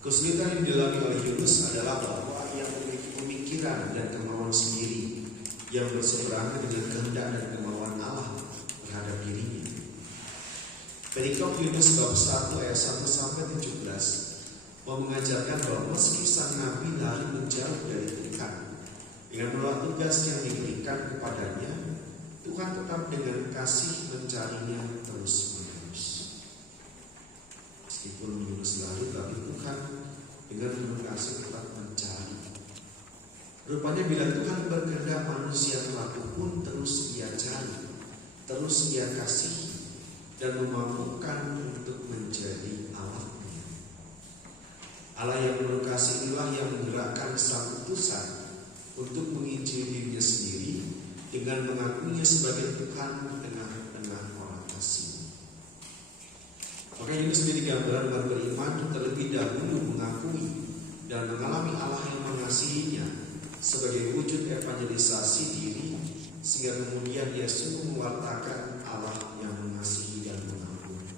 Kesulitan yang dialami oleh Yunus adalah bahwa ia memiliki pemikiran dan kemauan sendiri yang berseberangan dengan kehendak dan kemauan Allah terhadap dirinya. Perikop Yunus bab 1 ayat 1 sampai 17 mau mengajarkan bahwa meski sang nabi lari menjauh dari Tuhan dengan menolak tugas yang diberikan kepadanya, Tuhan tetap dengan kasih mencarinya terus-menerus. Meskipun Yunus lari, tapi Tuhan dengan penuh kasih tetap mencari. Rupanya bila Tuhan berkehendak, manusia pelaku pun terus ia cari, terus ia kasihi, dan memampukan untuk menjadi alatnya. Allah yang penuh kasih inilah yang menggerakkan sang utusan untuk menginjili dirinya sendiri dengan mengakuinya sebagai Tuhan di tengah-tengah orang asing. Maka Yunus menjadi gambaran orang beriman terlebih dahulu mengakui dan mengalami Allah yang mengasihinya sebagai wujud evangelisasi diri, sehingga kemudian ia sungguh mewartakan Allah yang mengasihi dan mengampuni.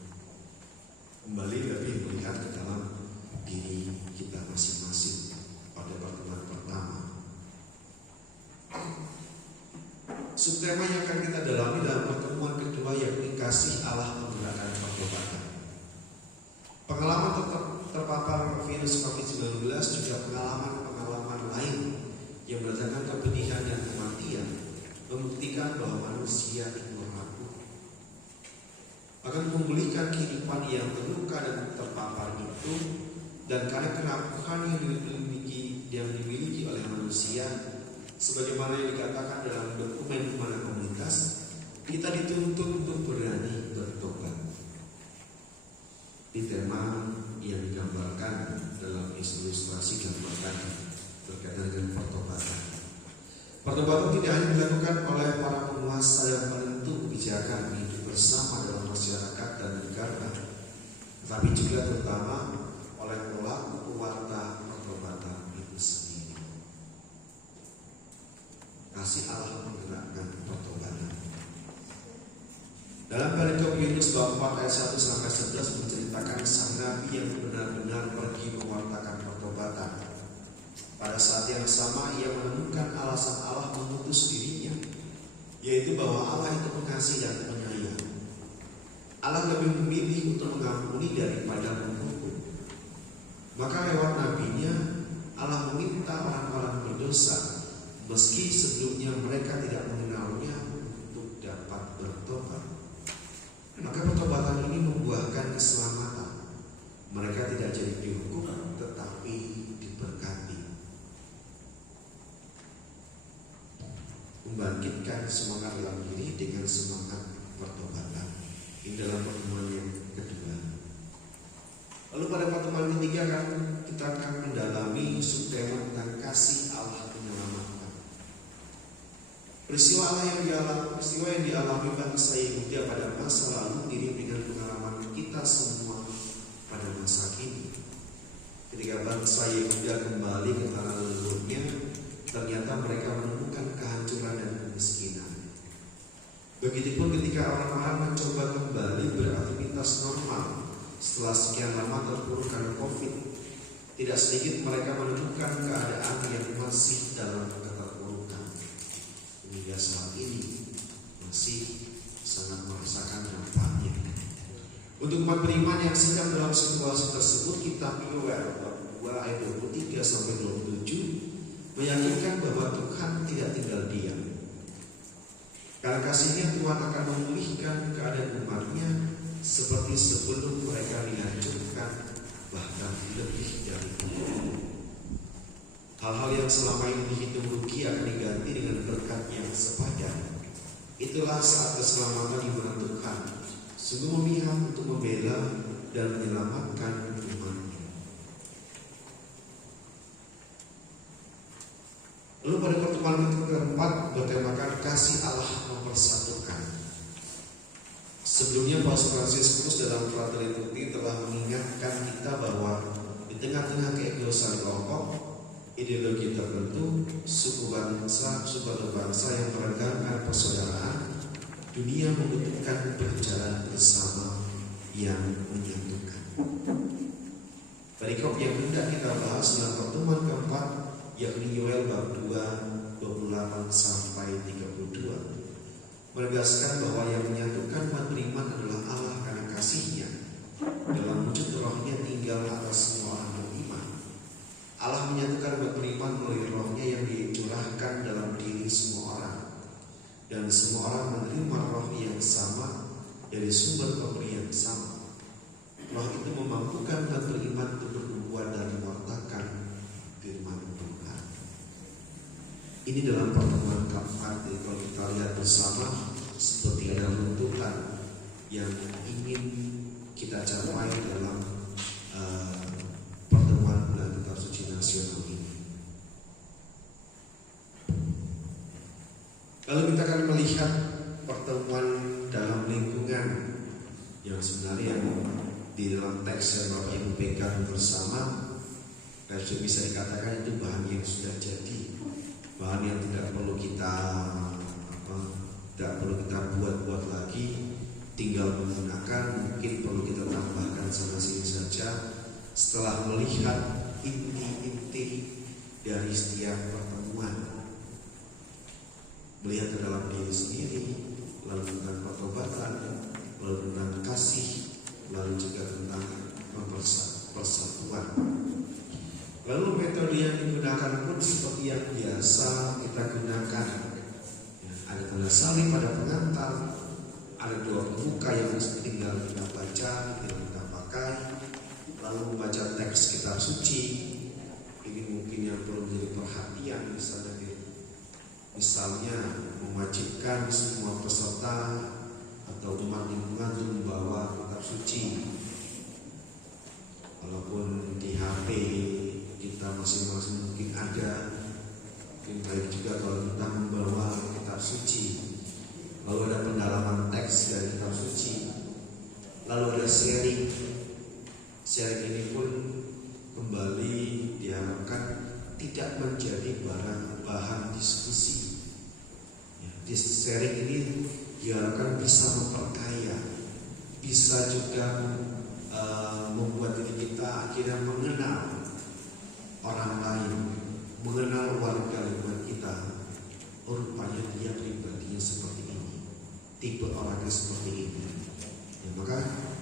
Kembali lebih melihat ke dalam diri kita masing-masing pada pertemuan pertama. Subtema yang akan kita dalami dalam pertemuan kedua yakni kasih Allah menggerakkan pertobatan. Pengalaman terpapar virus COVID-19 juga pengalaman-pengalaman lain yang mendatangkan kepedihan dan kematian membuktikan bahwa manusia itu rapuh. Akan memulihkan kehidupan yang terluka dan terpapar itu, dan karena kerapuhan yang dimiliki oleh manusia, sebagaimana yang dikatakan dalam dokumen Humana Komunitas, kita dituntut untuk berani bertobat. Di tema yang digambarkan dalam ilustrasi gambar tadi berkaitan dengan pertobatan. Pertobatan tidak hanya dilakukan oleh para penguasa yang menentu kebijakan hidup bersama dalam masyarakat dan negara, tetapi juga terutama oleh pelaku pewarta pertobatan itu sendiri. Kasih Allah menggerakkan pertobatan. Dalam perikop Yunus bab 4 ayat 1 sampai 11 menceritakan sang nabi yang benar-benar pergi mewartakan pertobatan. Pada saat yang sama ia menemukan alasan Allah mengutus dirinya, yaitu bahwa Allah itu pengasih dan penyayang. Allah lebih memilih untuk mengampuni daripada menghukum. Maka lewat nabinya Allah meminta orang-orang berdosa, meski sebelumnya mereka tidak mengenalnya, untuk dapat bertobat. Maka pertobatan ini membuahkan keselamatan. Mereka tidak jadi dihukum, tetapi diberkati. Membangkitkan semangat dalam diri dengan semangat pertobatan. Ini dalam pertemuan yang kedua. Lalu pada pertemuan ketiga kita akan mendalami subtema tentang kasih Allah menyelamatkan. Peristiwa yang dialami bangsa Yehuda pada masa lalu mirip dengan pengalaman kita semua pada masa kini. Ketika bangsa Yehuda kembali ke tanah leluhurnya, ternyata mereka menemukan kehancuran dan kemiskinan. Begitupun ketika orang-orang mencoba kembali beraktivitas normal setelah sekian lama terpuruk karena COVID, tidak sedikit mereka menemukan keadaan yang masih dalam keterpurukan. Hingga saat ini masih sangat merasakan dampaknya. Untuk umat beriman yang sedang dalam situasi tersebut, kitab Yoel bab 2 ayat 23 sampai 27 meyakinkan bahwa Tuhan tidak tinggal diam. Karena kasihnya Tuhan akan memulihkan keadaan umatnya seperti sebelum mereka dihancurkan, bahkan lebih dari itu. Hal-hal yang selama ini dihitung rugi akan diganti dengan berkat yang sepadan. Itulah saat keselamatan di mana Tuhan sungguh memihak untuk membela dan menyelamatkan umatnya. Lalu pada pertemuan keempat bertemakan kasih Allah mempersatukan. Sebelumnya Paus Fransiskus dalam Fratelli Tutti telah mengingatkan kita bahwa di tengah-tengah keegoisan kelompok, ideologi tertentu, suku atau bangsa yang merenggarkan persaudaraan, dunia membutuhkan berjalan bersama yang menyatukan. Perikop yang hendak kita bahas dalam pertemuan keempat yakni Yoel bab 2 28 sampai 32 menegaskan bahwa yang menyatukan umat beriman adalah Allah karena kasih-Nya dalam wujud Roh-Nya tinggal atas semua orang beriman. Allah menyatukan umat beriman melalui Roh-Nya yang dicurahkan dalam diri semua orang, dan semua orang menerima Roh yang sama dari sumber pemberi yang sama. Roh itu memampukan umat beriman untuk bernubuat dan mewartakan firman Tuhan. Ini dalam pertemuan keempat, kalau kita lihat bersama seperti ada runtutan yang ingin kita capai dalam pertemuan bulan Kitab Suci Nasional ini. Lalu kita akan melihat pertemuan dalam lingkungan yang sebenarnya di dalam teks yang Bapak Ibu pegang bersama Bisa dikatakan itu bahan yang sudah jadi, bahan yang tidak perlu kita buat-buat lagi, tinggal menggunakan. Mungkin perlu kita tambahkan sana sini saja. Setelah melihat inti-inti dari setiap pertemuan, melihat ke dalam diri sendiri, lalu tentang pertobatan, lalu tentang kasih, lalu juga tentang persatuan. Lalu metode yang digunakan pun seperti yang biasa kita gunakan. Ada tanda salib pada pengantar, ada doa pembuka yang tinggal kita baca, tinggal kita pakai, lalu membaca teks kitab suci. Ini mungkin yang perlu menjadi perhatian, misalnya mewajibkan semua peserta atau umat lingkungan untuk membawa kitab suci. Walaupun di HP kita masing-masing mungkin ada, mungkin baik juga kalau kita membawa kitab suci. Lalu ada pendalaman teks dari kitab suci, lalu ada sharing. Sharing ini pun kembali diharapkan tidak menjadi bahan diskusi. Sharing ini diharapkan bisa memperkaya, bisa juga membuat diri kita akhirnya mengenal orang lain, mengenal warga lingkungan kita. Oh, rupanya dia pribadinya seperti ini, tipe orangnya seperti ini. Maka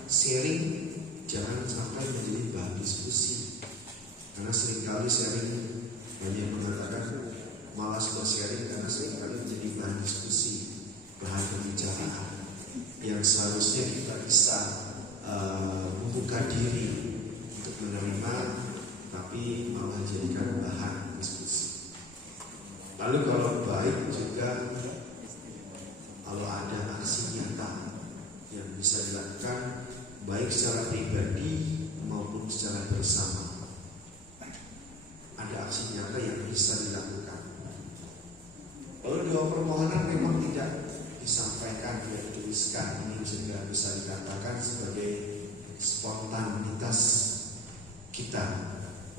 sharing jangan sampai menjadi bahan diskusi, karena seringkali sharing banyak yang mengatakan malas bersharing karena seringkali menjadi bahan diskusi, bahan pembicaraan yang seharusnya kita bisa membuka diri untuk menerima, tapi malah jadikan bahan diskusi. Lalu kalau baik juga kalau ada aksi nyata yang bisa dilakukan baik secara pribadi maupun secara bersama. Ada aksi nyata yang bisa dilakukan. Lalu doa permohonan memang tidak disampaikan, tidak dituliskan. Ini juga bisa dikatakan sebagai spontanitas kita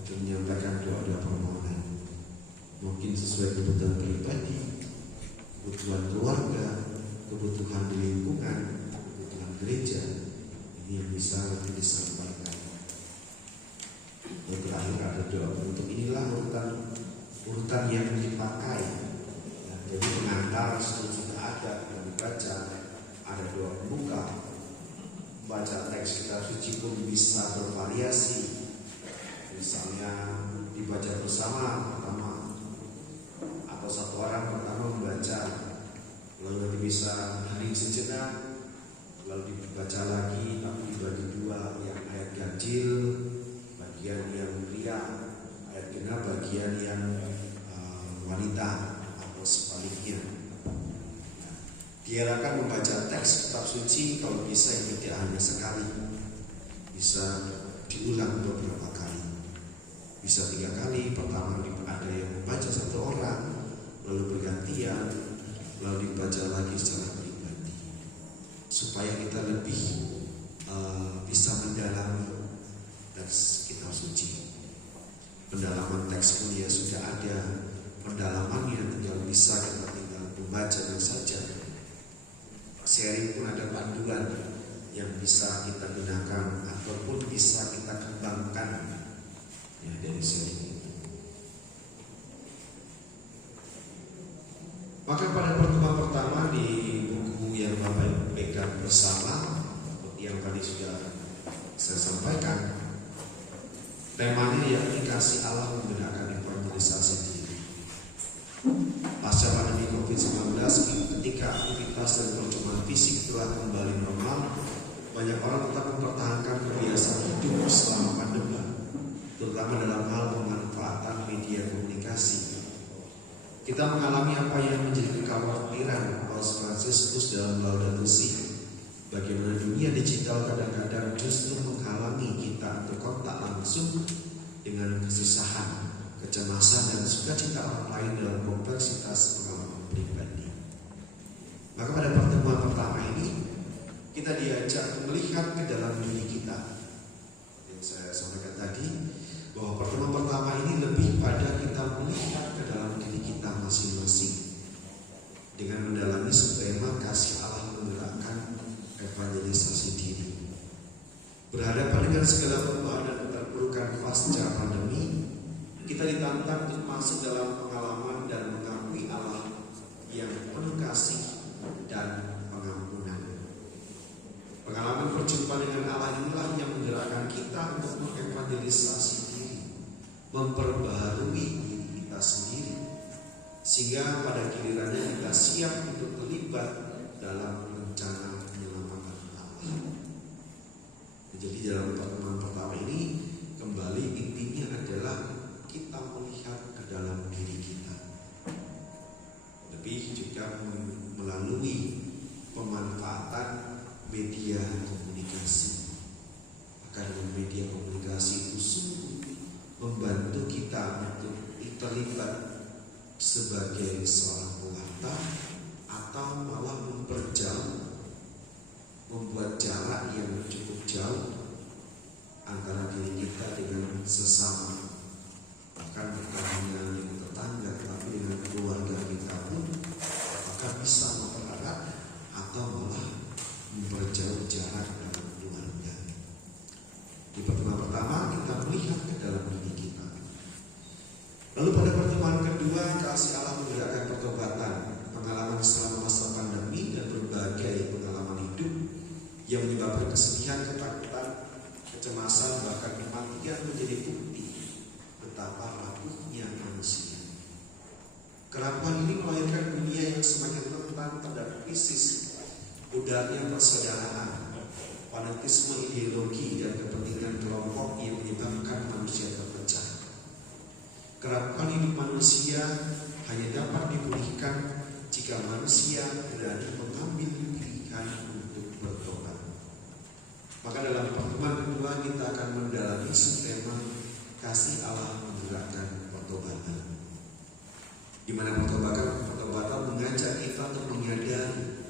untuk menyampaikan doa-doa permohonan. Mungkin sesuai kebutuhan pribadi, kebutuhan keluarga, kebutuhan di lingkungan, kebutuhan gereja. Ini yang bisa disampaikan. Yang terakhir ada doa untuk inilah urutan yang dipakai. Jadi pengantar sudah ada yang dibaca, ada doa pembuka, baca teks kitab suci pun bisa bervariasi. Misalnya dibaca bersama pertama, atau satu orang pertama membaca, lalu nanti bisa hening sejenak, lalu dibaca lagi tapi dibagi dua, yang ayat ganjil bagian yang pria, ayat genap bagian yang wanita, atau sebaliknya. Diharapkan membaca teks kitab suci kalau bisa yang tidak hanya sekali, bisa diulang beberapa kali, bisa 3 kali. Pertama ada yang membaca satu orang, lalu bergantian, lalu dibaca lagi secara pribadi, supaya kita lebih bisa mendalami teks kitab suci. Pendalaman teks pun ya sudah ada pendalamannya, tinggal bisa kita tinggal membaca saja. Sharing pun ada panduan yang bisa kita gunakan ataupun bisa kita kembangkan ya dari sharing itu. Maka pada pertemuan pertama di buku yang Bapak Ibu pegang bersama, seperti yang tadi sudah saya sampaikan, temanya yakni kasih Allah menggunakan evangelisasi diri. Pasca pandemi COVID-19, ketika aktivitas dan percuma fisik telah kembali normal, banyak orang tetap mempertahankan kebiasaan hidup selama pandemi, terutama dalam hal pemanfaatan media komunikasi. Kita mengalami apa yang menjadi kekhawatiran Paus Fransiskus dalam Laudato Si, bagaimana dunia digital kadang-kadang justru menghalangi kita untuk kontak langsung dengan kesusahan, kecemasan dan sukacita orang lain dalam kompleksitas pengalaman pribadi. Maka pada pertemuan pertama ini kita diajak melihat ke dalam diri kita yang saya sampaikan tadi, bahwa pertemuan pertama ini lebih pada kita melihat ke dalam diri kita masing-masing dengan mendalami subtema kasih Allah menggerakkan evangelisasi diri. Berhadapan dengan segala perubahan dan keterpurukan pasca pandemi, kita ditantang untuk masuk dalam pengalaman dan mengakui Allah yang penuh kasih dan pengampunan. Pengalaman perjumpaan dengan Allah inilah yang menggerakkan kita untuk mengevangelisasi diri, memperbaharui diri kita sendiri, sehingga pada gilirannya kita siap untuk terlibat dalam rencana penyelamatan Allah. Jadi dalam pertemuan pertama ini kembali intinya adalah kita melihat ke dalam diri kita, lebih juga melalui pemanfaatan media komunikasi. Akan media komunikasi itu sungguh membantu kita untuk terlibat sebagai seorang pewarta atau malah memperjauh, membuat jarak yang cukup jauh antara diri kita dengan sesama, bahkan bukan hanya dengan tetangga, tapi dengan keluarga kita pun apakah bisa mempererat atau malah memperjauh jarak dalam keluarga. Di pertemuan pertama kita melihat ke dalam diri kita. Lalu pada pertemuan kedua, kasih Allah menggerakkan pertobatan, pengalaman selama masa pandemi dan berbagai pengalaman hidup yang menyebabkan kesedihan, ketakutan, kecemasan, bahkan kematian menjadi bukti betapa rapuhnya manusia. Kerapuhan ini melahirkan dunia yang semakin rentan terhadap krisis, budarnya persaudaraan, fanatisme ideologi dan kepentingan kelompok yang menyebabkan manusia terpecah. Kerapuhan hidup manusia hanya dapat dipulihkan jika manusia berani mengambil pilihan untuk bertobat. Maka dalam pertemuan kedua kita akan mendalami subtema kasih Allah menggerakkan pertobatan, di mana pertobatan mengajak kita untuk menyadari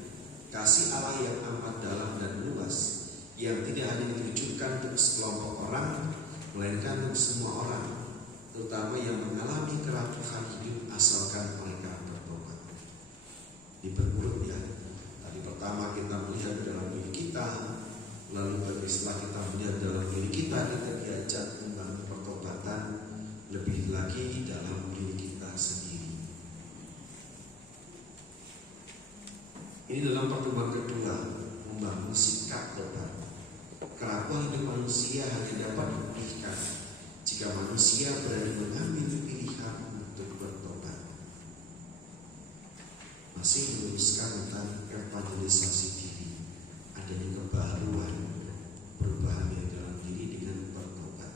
kasih Allah yang amat dalam dan luas, yang tidak hanya ditujukan untuk sekelompok orang, melainkan untuk semua orang, terutama yang mengalami kerapuhan hidup asalkan mereka bertobat. Diperburuk ya. Tadi pertama kita melihat dalam diri kita, lalu setelah kita melihat dalam diri kita diajak membangun pertobatan lebih lagi dalam diri kita sendiri. Ini dalam pertemuan kedua membangun sikap tobat. Kerapuhan hidup manusia hanya dapat dipulihkan jika manusia berani mengambil pilihan untuk bertobat. Masih meluruskan tentang evangelisasi diri, adanya kebaruan, perubahan yang dalam diri dengan bertobat.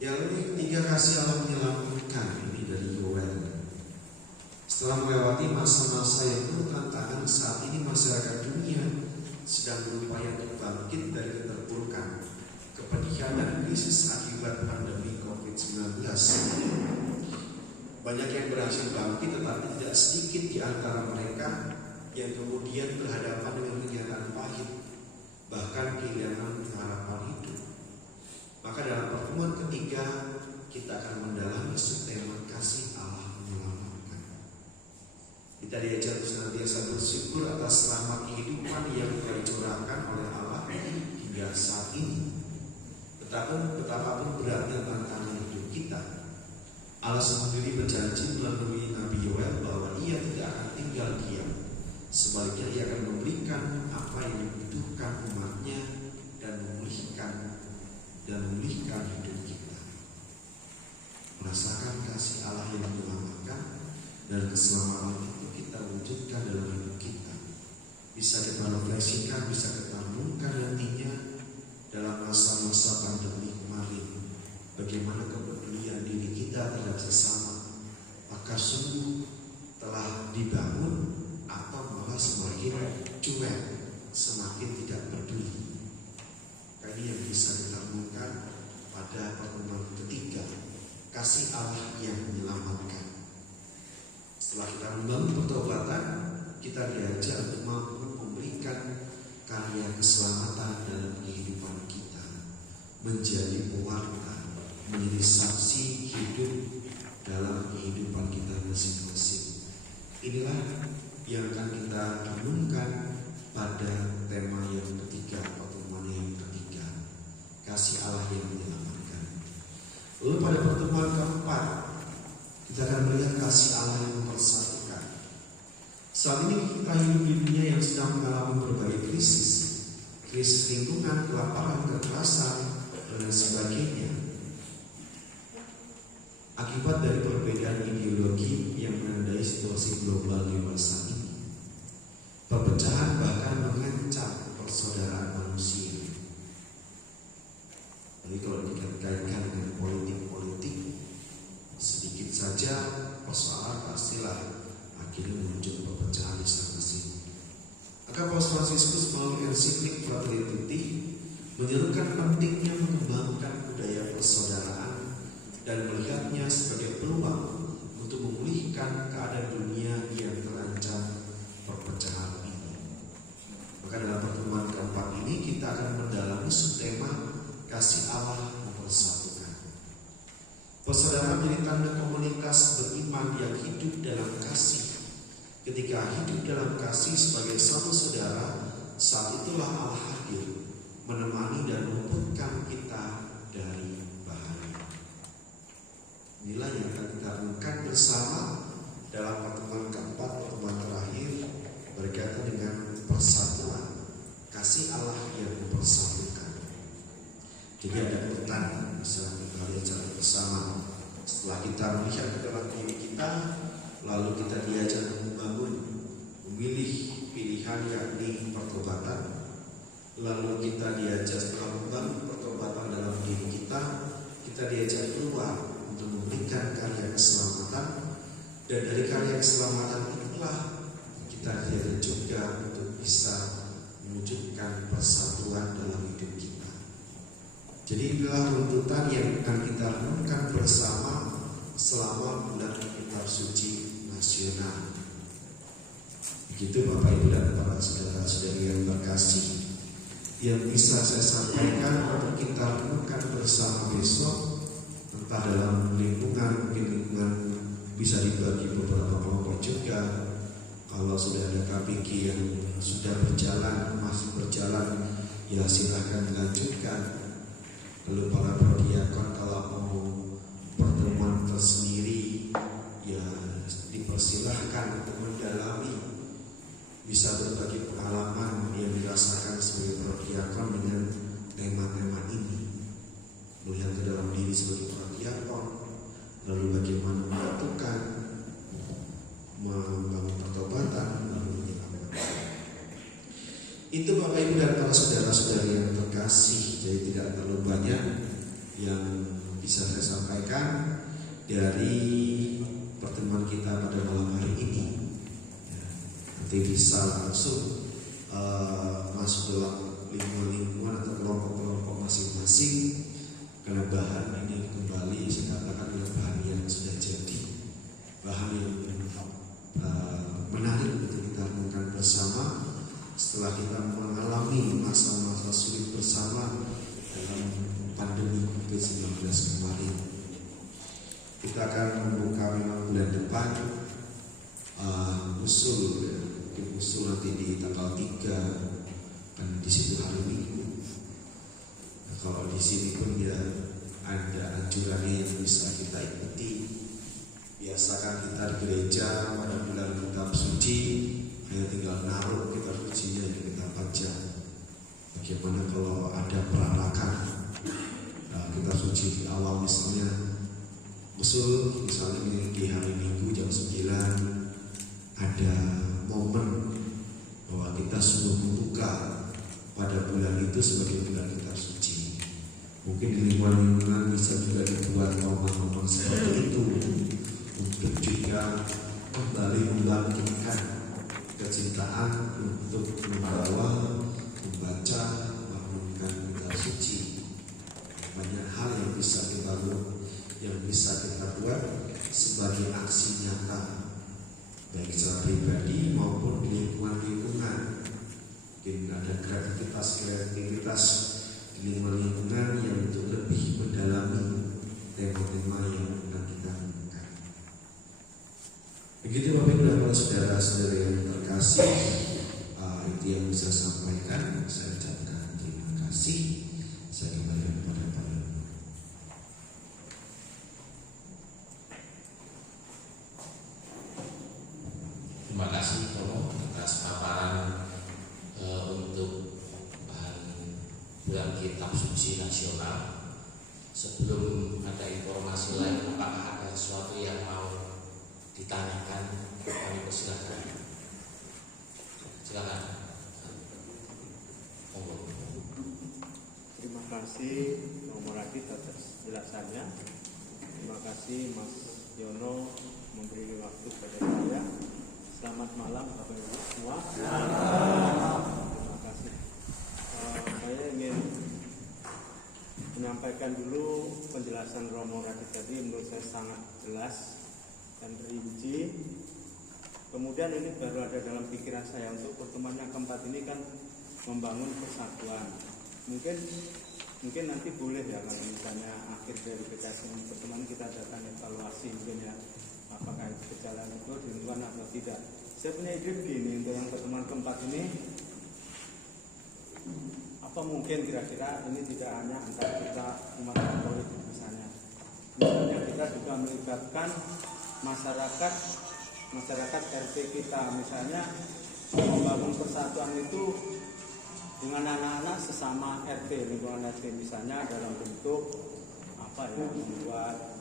Yang ketiga, kasih Allah menyelamatkan, ini dari Yoel. Setelah melewati masa-masa yang penuh tantangan, saat ini masyarakat dunia sedang berupaya untuk bangkit dari keterpurukan, kepedihan dan krisis akibat pandemi COVID-19. Banyak yang berhasil bangkit, tetapi tidak sedikit di antara mereka yang kemudian berhadapan dengan kenyataan pahit, bahkan kehilangan harapan hidup. Maka dalam pertemuan ketiga kita akan mendalami subtema kasih Allah menyelamatkan. Kita diajar senantiasa bersyukur atas rahmat kehidupan yang telah dicurahkan oleh Allah hingga saat ini. Betapapun beratnya tantangan hidup kita, Allah sendiri berjanji melalui Nabi Yoel bahwa Ia tidak akan tinggal diam. Sebaliknya Ia akan memberikan apa yang dibutuhkan umatnya dan memulihkan hidup kita. Merasakan kasih Allah yang menyelamatkan dan keselamatan itu kita wujudkan dalam hidup kita. Bisa kita refleksikan, bisa kita renungkan nantinya dalam masa-masa pandemi kemarin. Bagaimana kepedulian diri kita terhadap sesama, apakah sungguh telah dibangun atau malah semakin cuek, semakin tidak peduli. Ini yang bisa kita renungkan pada pertemuan ketiga, kasih Allah yang menyelamatkan. Setelah kita membangun pertobatan, kita diajak untuk mampu memberikan karya keselamatan dalam kehidupan kita, menjadi pewarna, menjadi saksi hidup dalam kehidupan kita masing-masing. Inilah yang akan kita renungkan pada tema yang ketiga, pertemuan yang ketiga, kasih Allah yang menyelamatkan. Lalu pada pertemuan keempat, kita akan melihat kasih Allah yang mempersatukan. Saat ini kita hidup di dunia yang sedang mengalami berbagai krisis lingkungan, kelaparan, kekerasan, dan sebagainya. Akibat dari perbedaan ideologi yang menandai situasi global dewasa ini, perpecahan bahkan mengancam persaudaraan manusia. Jadi kalau dikaitkan dengan politik, sedikit saja persoalan pastilah akhirnya muncul perpecahan di sana sini. Maka Paus Fransiskus melalui ensiklik Fratelli Tutti menyerukan pentingnya mengembangkan budaya persaudaraan dan melihatnya sebagai peluang untuk memulihkan keadaan dunia yang terancam perpecahan ini. Maka dalam pertemuan keempat ini kita akan mendalami subtema kasih Allah mempersatukan. Persaudaraan menjadi tanda komunitas beriman yang hidup dalam kasih. Ketika hidup dalam kasih sebagai satu saudara, saat itulah Allah hadir menemani dan meluputkan kita dari bahaya. Inilah yang akan kita renungkan bersama dalam pertemuan keempat, pertemuan terakhir berkaitan dengan persatuan, kasih Allah yang mempersatukan. Jadi ada urutan, bisa kita lihat secara bersama. Setelah kita melihat ke dalam diri kita, lalu kita diajak memilih pilihan yakni pertobatan. Lalu kita diajak setelah membangun pertobatan dalam diri kita diajak keluar untuk memberikan karya keselamatan, dan dari karya keselamatan itulah kita diajak juga untuk bisa mewujudkan persatuan dalam hidup kita. Jadi inilah runtutan yang akan kita renungkan bersama selama bulan Kitab Suci Nasional. Begitu Bapak Ibu dan para saudara-saudari yang terkasih, yang bisa saya sampaikan untuk kita renungkan bersama besok, entah dalam lingkungan, mungkin lingkungan bisa dibagi beberapa kelompok juga. Kalau sudah ada KPG yang sudah berjalan, masih berjalan, ya silahkan dilanjutkan. Lalu para prodiakon kalau mau pertemuan tersendiri, ya dipersilahkan untuk mendalami, bisa berbagi pengalaman yang dirasakan sebagai prodiakon dengan tema-tema ini, melihat ke dalam diri sebagai prodiakon, lalu bagaimana melakukan, membangun pertobatan, lalu menyelamatkan. Itu Bapak Ibu dan para saudara-saudari yang terkasih. Jadi tidak terlalu banyak yang bisa saya sampaikan dari pertemuan kita pada malam hari ini. Nanti bisa langsung masuk dalam lingkungan atau kelompok-kelompok masing-masing, karena bahan ini kembali saya katakan adalah bahan yang sudah jadi, bahan yang menarik untuk kita renungkan bersama setelah kita mengalami masa-masa sulit bersama dalam pandemi COVID-19 kemarin. Kita akan membuka memang bulan depan usul nanti di tanggal 3 kan di situ hari Minggu. Nah, kalau di sini pun ya ada anjurannya yang bisa kita ikuti. Biasakan kita di gereja pada bulan kitab suci hanya tinggal naruh kitab sucinya yang kita baca. Bagaimana kalau ada peranakan kitab suci di awal, misalnya usul misalnya di hari Minggu jam 9 ada momen bahwa kita sudah membuka pada bulan itu sebagai bulan kitab suci. Mungkin di lingkungan bisa juga dibuat momen-momen seperti itu untuk juga kembali membangkitkan kecintaan untuk membawa, membaca, merenungkan kitab suci. Banyak hal yang bisa kita buat, yang bisa kita buat sebagai aksi nyata, baik secara pribadi maupun di lingkungan-lingkungan. Mungkin ada kreativitas lingkungan yang untuk lebih mendalami tema-tema yang akan kita lakukan. Begitu Bapak Ibu dan saudara-saudara yang terkasih, itu yang bisa sampaikan. Saya ucapkan terima kasih. Saya kembali kepada Pak. Terima kasih Romo atas paparan untuk bahan bulan kitab suci nasional. Sebelum ada informasi lain, apakah ada sesuatu yang mau ditanyakan? Kami persilakan. Silakan. Terima kasih Romo Radit atas penjelasannya. Terima kasih Mas Yono memberi waktu pada saya. Selamat malam Bapak Ibu semua. Terima kasih. Saya ingin menyampaikan dulu penjelasan Romo Radit tadi, menurut saya sangat jelas dan rinci. Kemudian ini baru ada dalam pikiran saya untuk pertemuan yang keempat ini kan membangun persatuan. Mungkin nanti boleh ya kalau misalnya akhir dari pertemuan kita adakan evaluasi mungkin ya, apakah itu berjalan betul di lingkungan atau tidak. Saya punya ide begini, untuk yang pertemuan keempat ini, apa mungkin kira-kira ini tidak hanya antara kita umat Katolik misalnya kita juga melibatkan masyarakat RT kita, misalnya membangun persatuan itu dengan anak-anak sesama RT, lingkungan RT, misalnya dalam bentuk membuat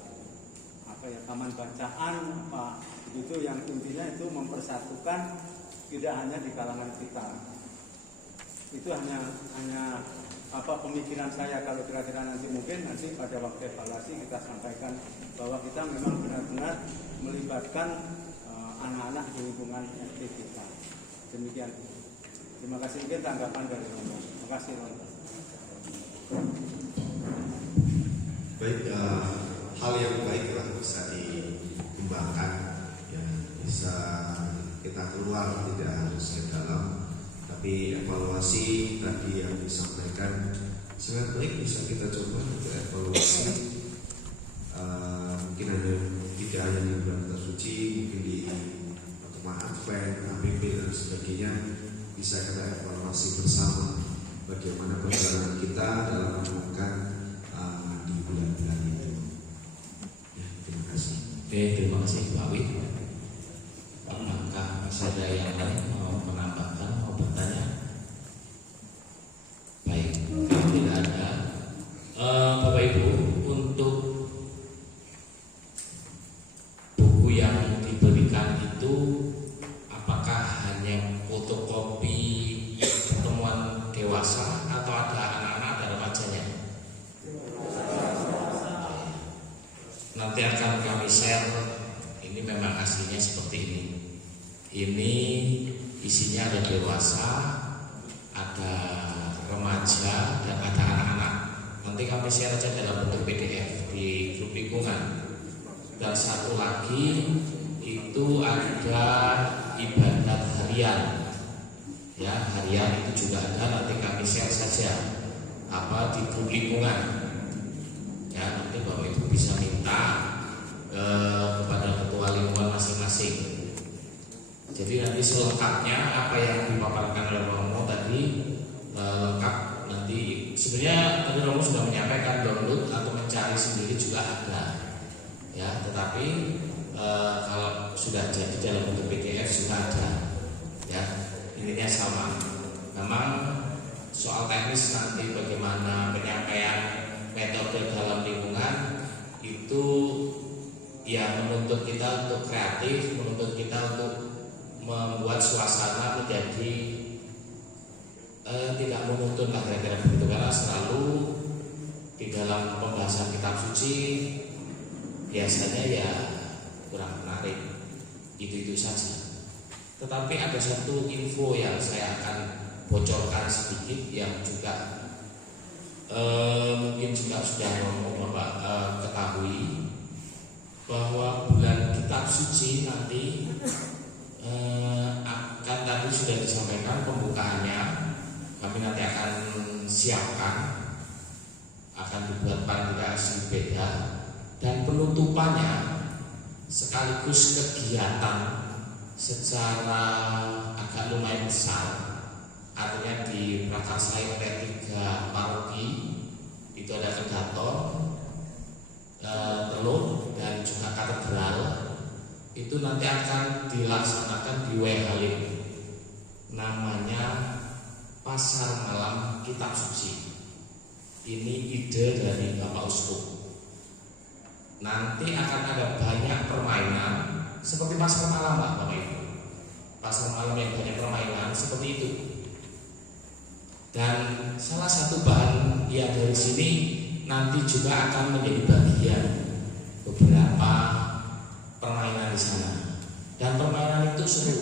taman bacaan begitu, yang intinya itu mempersatukan tidak hanya di kalangan kita. Itu hanya pemikiran saya. Kalau kira-kira nanti pada waktu evaluasi kita sampaikan bahwa kita memang benar-benar melibatkan anak-anak di lingkungan RT kita. Demikian. Terima kasih. Mungkin tanggapan dari Romo. Terima kasih Romo. Baik, hal yang baiklah bisa dikembangkan, ya, bisa kita keluar, tidak harus ke dalam, tapi evaluasi tadi yang disampaikan sangat baik, bisa kita coba untuk evaluasi. Mungkin ada tidak hanya di bulan suci, mungkin di pertemuan Advent, APP dan sebagainya, bisa kita evaluasi bersama bagaimana perjalanan kita dalam menemukan di bulan-bulan itu. Ya, terima kasih. Oke, terima kasih Pak Wid. Apakah masih ada yang lain mau menambahkan, mau bertanya? Baik, kalau tidak ada, Bapak Ibu, untuk buku yang diberikan itu apakah hanya fotokopi pertemuan dewasa atau ada anak-anak, ada remajanya? Nanti akan kami share. Ini memang aslinya seperti ini. Ini isinya ada dewasa, ada remaja, dan ada anak-anak. Nanti kami share aja dalam bentuk PDF di grup lingkungan. Dan satu lagi itu ada ibadat harian. Ya, harian itu juga ada. Nanti kami share saja di grup lingkungan. Ya, nanti Bapak Ibu bisa minta kepada ketua lingkungan masing-masing. Jadi nanti selengkapnya apa yang dipaparkan oleh Romo tadi lengkap. Nanti sebenarnya tadi Romo sudah menyampaikan download atau mencari sendiri juga ada. Ya, tetapi kalau sudah jadi dalam bentuk PDF juga ada. Ya, intinya sama. Memang soal teknis nanti bagaimana penyampaian metode dalam lingkungan itu ya menuntut kita untuk kreatif, menuntut kita untuk membuat suasana menjadi tidak monoton lah kira-kira begitu, karena selalu di dalam pembahasan kitab suci biasanya ya kurang menarik, itu saja. Tetapi ada satu info yang saya akan bocorkan sedikit yang juga mungkin juga sudah Bapak ketahui, bahwa bulan kitab suci nanti akan, tadi sudah disampaikan pembukaannya, kami nanti akan siapkan dibuat panitia asli beda, dan penutupannya sekaligus kegiatan secara agak lumayan besar. Artinya di Prakarsai ada 3 paroki, itu ada Kedaton, Teluk, dan juga Katedral. Itu nanti akan dilaksanakan di Wehalim, namanya Pasar Malam Kitab Suci. Ini ide dari Bapak Uskup. Nanti akan ada banyak permainan seperti pasar malam lah Bapak Ibu. Pasar malam yang banyak permainan seperti itu. Dan salah satu bahan yang dari sini nanti juga akan menjadi bagian beberapa permainan di sana. Dan permainan itu seru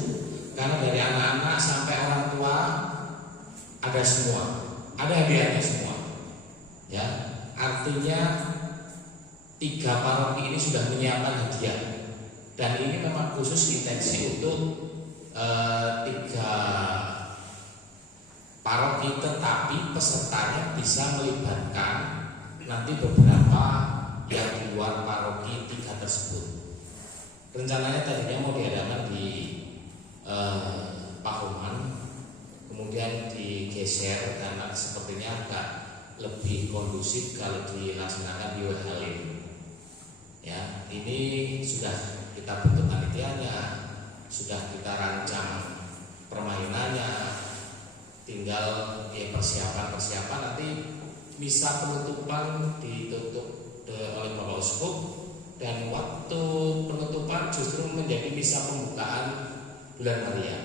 karena dari anak-anak sampai orang tua ada semua, ada hadiahnya semua. Ya, artinya 3 paroki ini sudah menyiapkan hadiah. Dan ini memang khusus intensi untuk 3 paroki, tetapi pesertanya bisa melibatkan nanti beberapa yang di luar paroki 3 tersebut. Rencananya tadinya mau diadakan di Pakuman, kemudian digeser karena sepertinya agak lebih kondusif kalau dilaksanakan di Wehalim. Ya, ini sudah kita bentuk panitianya, sudah kita rancang permainannya, tinggal persiapan nanti misa penutupan ditutup oleh Bapak Uskup, dan waktu penutupan justru menjadi misa pembukaan bulan Maria.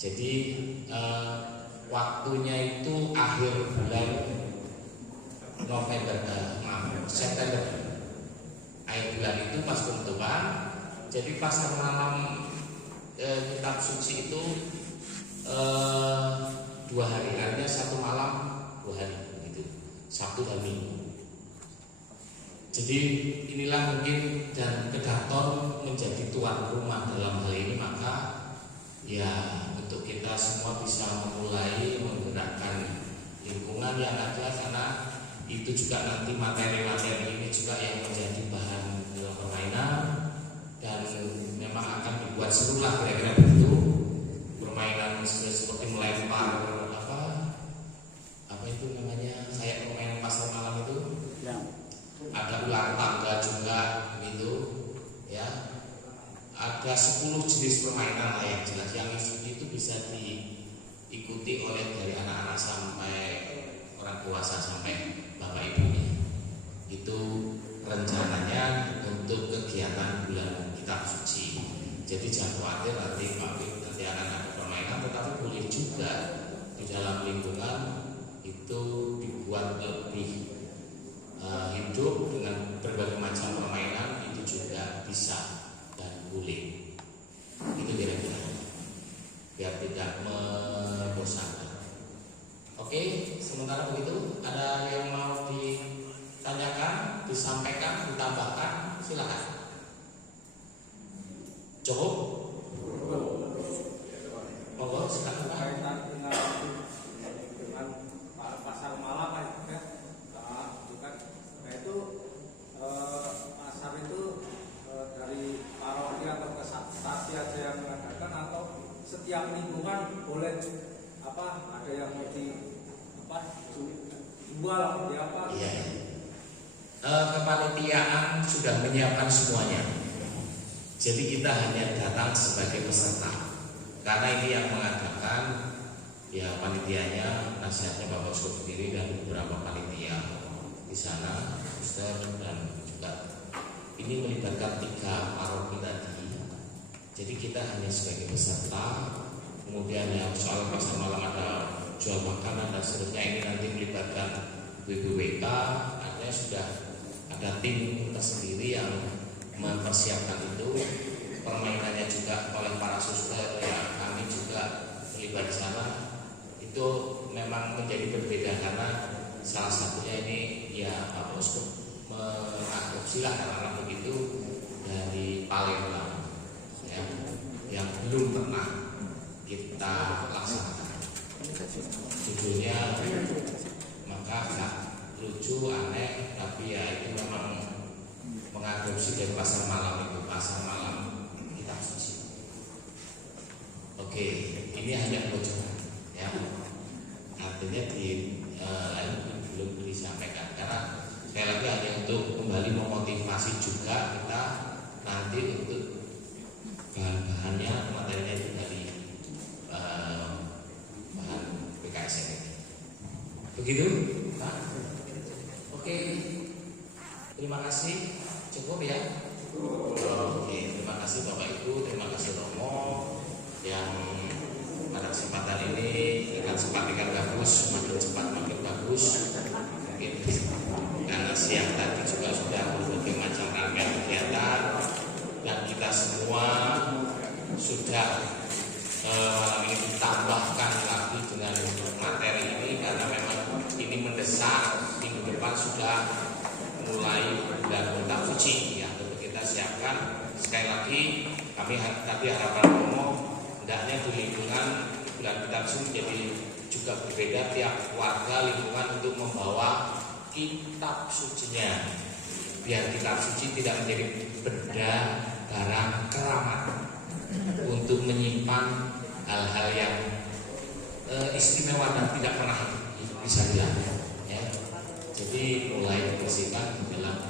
Jadi waktunya itu akhir bulan September. Akhir bulan itu pas penutupan. Jadi pasar malam Kitab Suci itu 2 hari, artinya 1 malam 2 hari begitu, Sabtu dan Minggu. Jadi inilah mungkin, dan Kedaton menjadi tuan rumah dalam hal ini, maka ya untuk kita semua bisa memulai menggerakkan lingkungan yang ada, karena itu juga nanti materi-materi ini juga yang menjadi bahan dalam permainan, dan memang akan dibuat seru lah kira-kira begitu. Permainan seperti melempar apa itu namanya, kayak permainan pasar malam itu ya. Ada ular tangga juga gitu ya. Ada 10 jenis permainan lah yang jelas, yang itu bisa diikuti oleh dari anak-anak sampai orang dewasa sampai bapak ibunya. Itu rencananya untuk kegiatan bulan Kitab Suci. Jadi jangan khawatir nanti akan ada permainan, tetapi boleh juga di dalam lingkungan itu dibuat lebih hidup dengan berbagai macam permainan, itu juga bisa dan boleh. Itu kira-kira biar tidak membosankan. Oke, sementara begitu ada yang mau ditanyakan, disampaikan, ditambahkan, silakan. Cukup? Monggo silakan Pak. Kaitan dengan pasar malam itu pasar itu dari paroki atau stasi aja yang mengadakan, atau setiap lingkungan boleh ada yang mau jual di apa? Iya. Kepanitiaan sudah menyiapkan semuanya. Jadi kita hanya datang sebagai peserta. Karena ini yang mengadakan ya panitianya, nasihatnya Bapak Uskup sendiri dan beberapa panitia di sana, Ustaz, dan juga ini melibatkan 3 paroki tadi. Jadi kita hanya sebagai peserta. Kemudian yang soal pasar malam ada jual makanan dan seterusnya, ini nanti melibatkan BPWK. Artinya sudah ada tim tersendiri yang mempersiapkan itu. Permainannya juga oleh para suster yang kami juga terlibat di sana. Itu memang menjadi berbeda karena salah satunya ini ya Bapak Uskup mengadopsi lah anak-anak begitu dari Palembang ya, yang belum pernah kita laksanakan. Judulnya maka lucu, aneh, tapi ya itu memang mengadopsi dari pasar malam itu, pasar malam kitab suci. Oke, ini hanya bocoran, ya. Artinya belum disampaikan karena sekali lagi hanya untuk kembali memotivasi juga kita nanti untuk bahan-bahannya, materinya itu dari bahan PKSN ini. Begitu, Pak? Oke, terima kasih. Cukup ya? Oke, terima kasih Bapak Ibu, terima kasih Romo yang pada kesempatan ini dengan sempat bagus, makin cepat makin bagus. Mungkin karena siang tadi juga sudah berbagai macam rangkaian kegiatan dan kita semua sudah malam ini ditambahkan lagi dengan materi ini karena memang ini mendesak. Minggu depan sudah mulai bulan kitab suci, ya, untuk kita siapkan. Sekali lagi kami tadi harapan Romo hendaknya di lingkungan bulan kitab suci jadi juga berbeda tiap warga lingkungan untuk membawa kitab sucinya, biar kitab suci tidak menjadi benda barang keramat untuk menyimpan hal-hal yang istimewa dan tidak pernah bisa dilakukan, ya. Jadi mulai dibersihkan dalam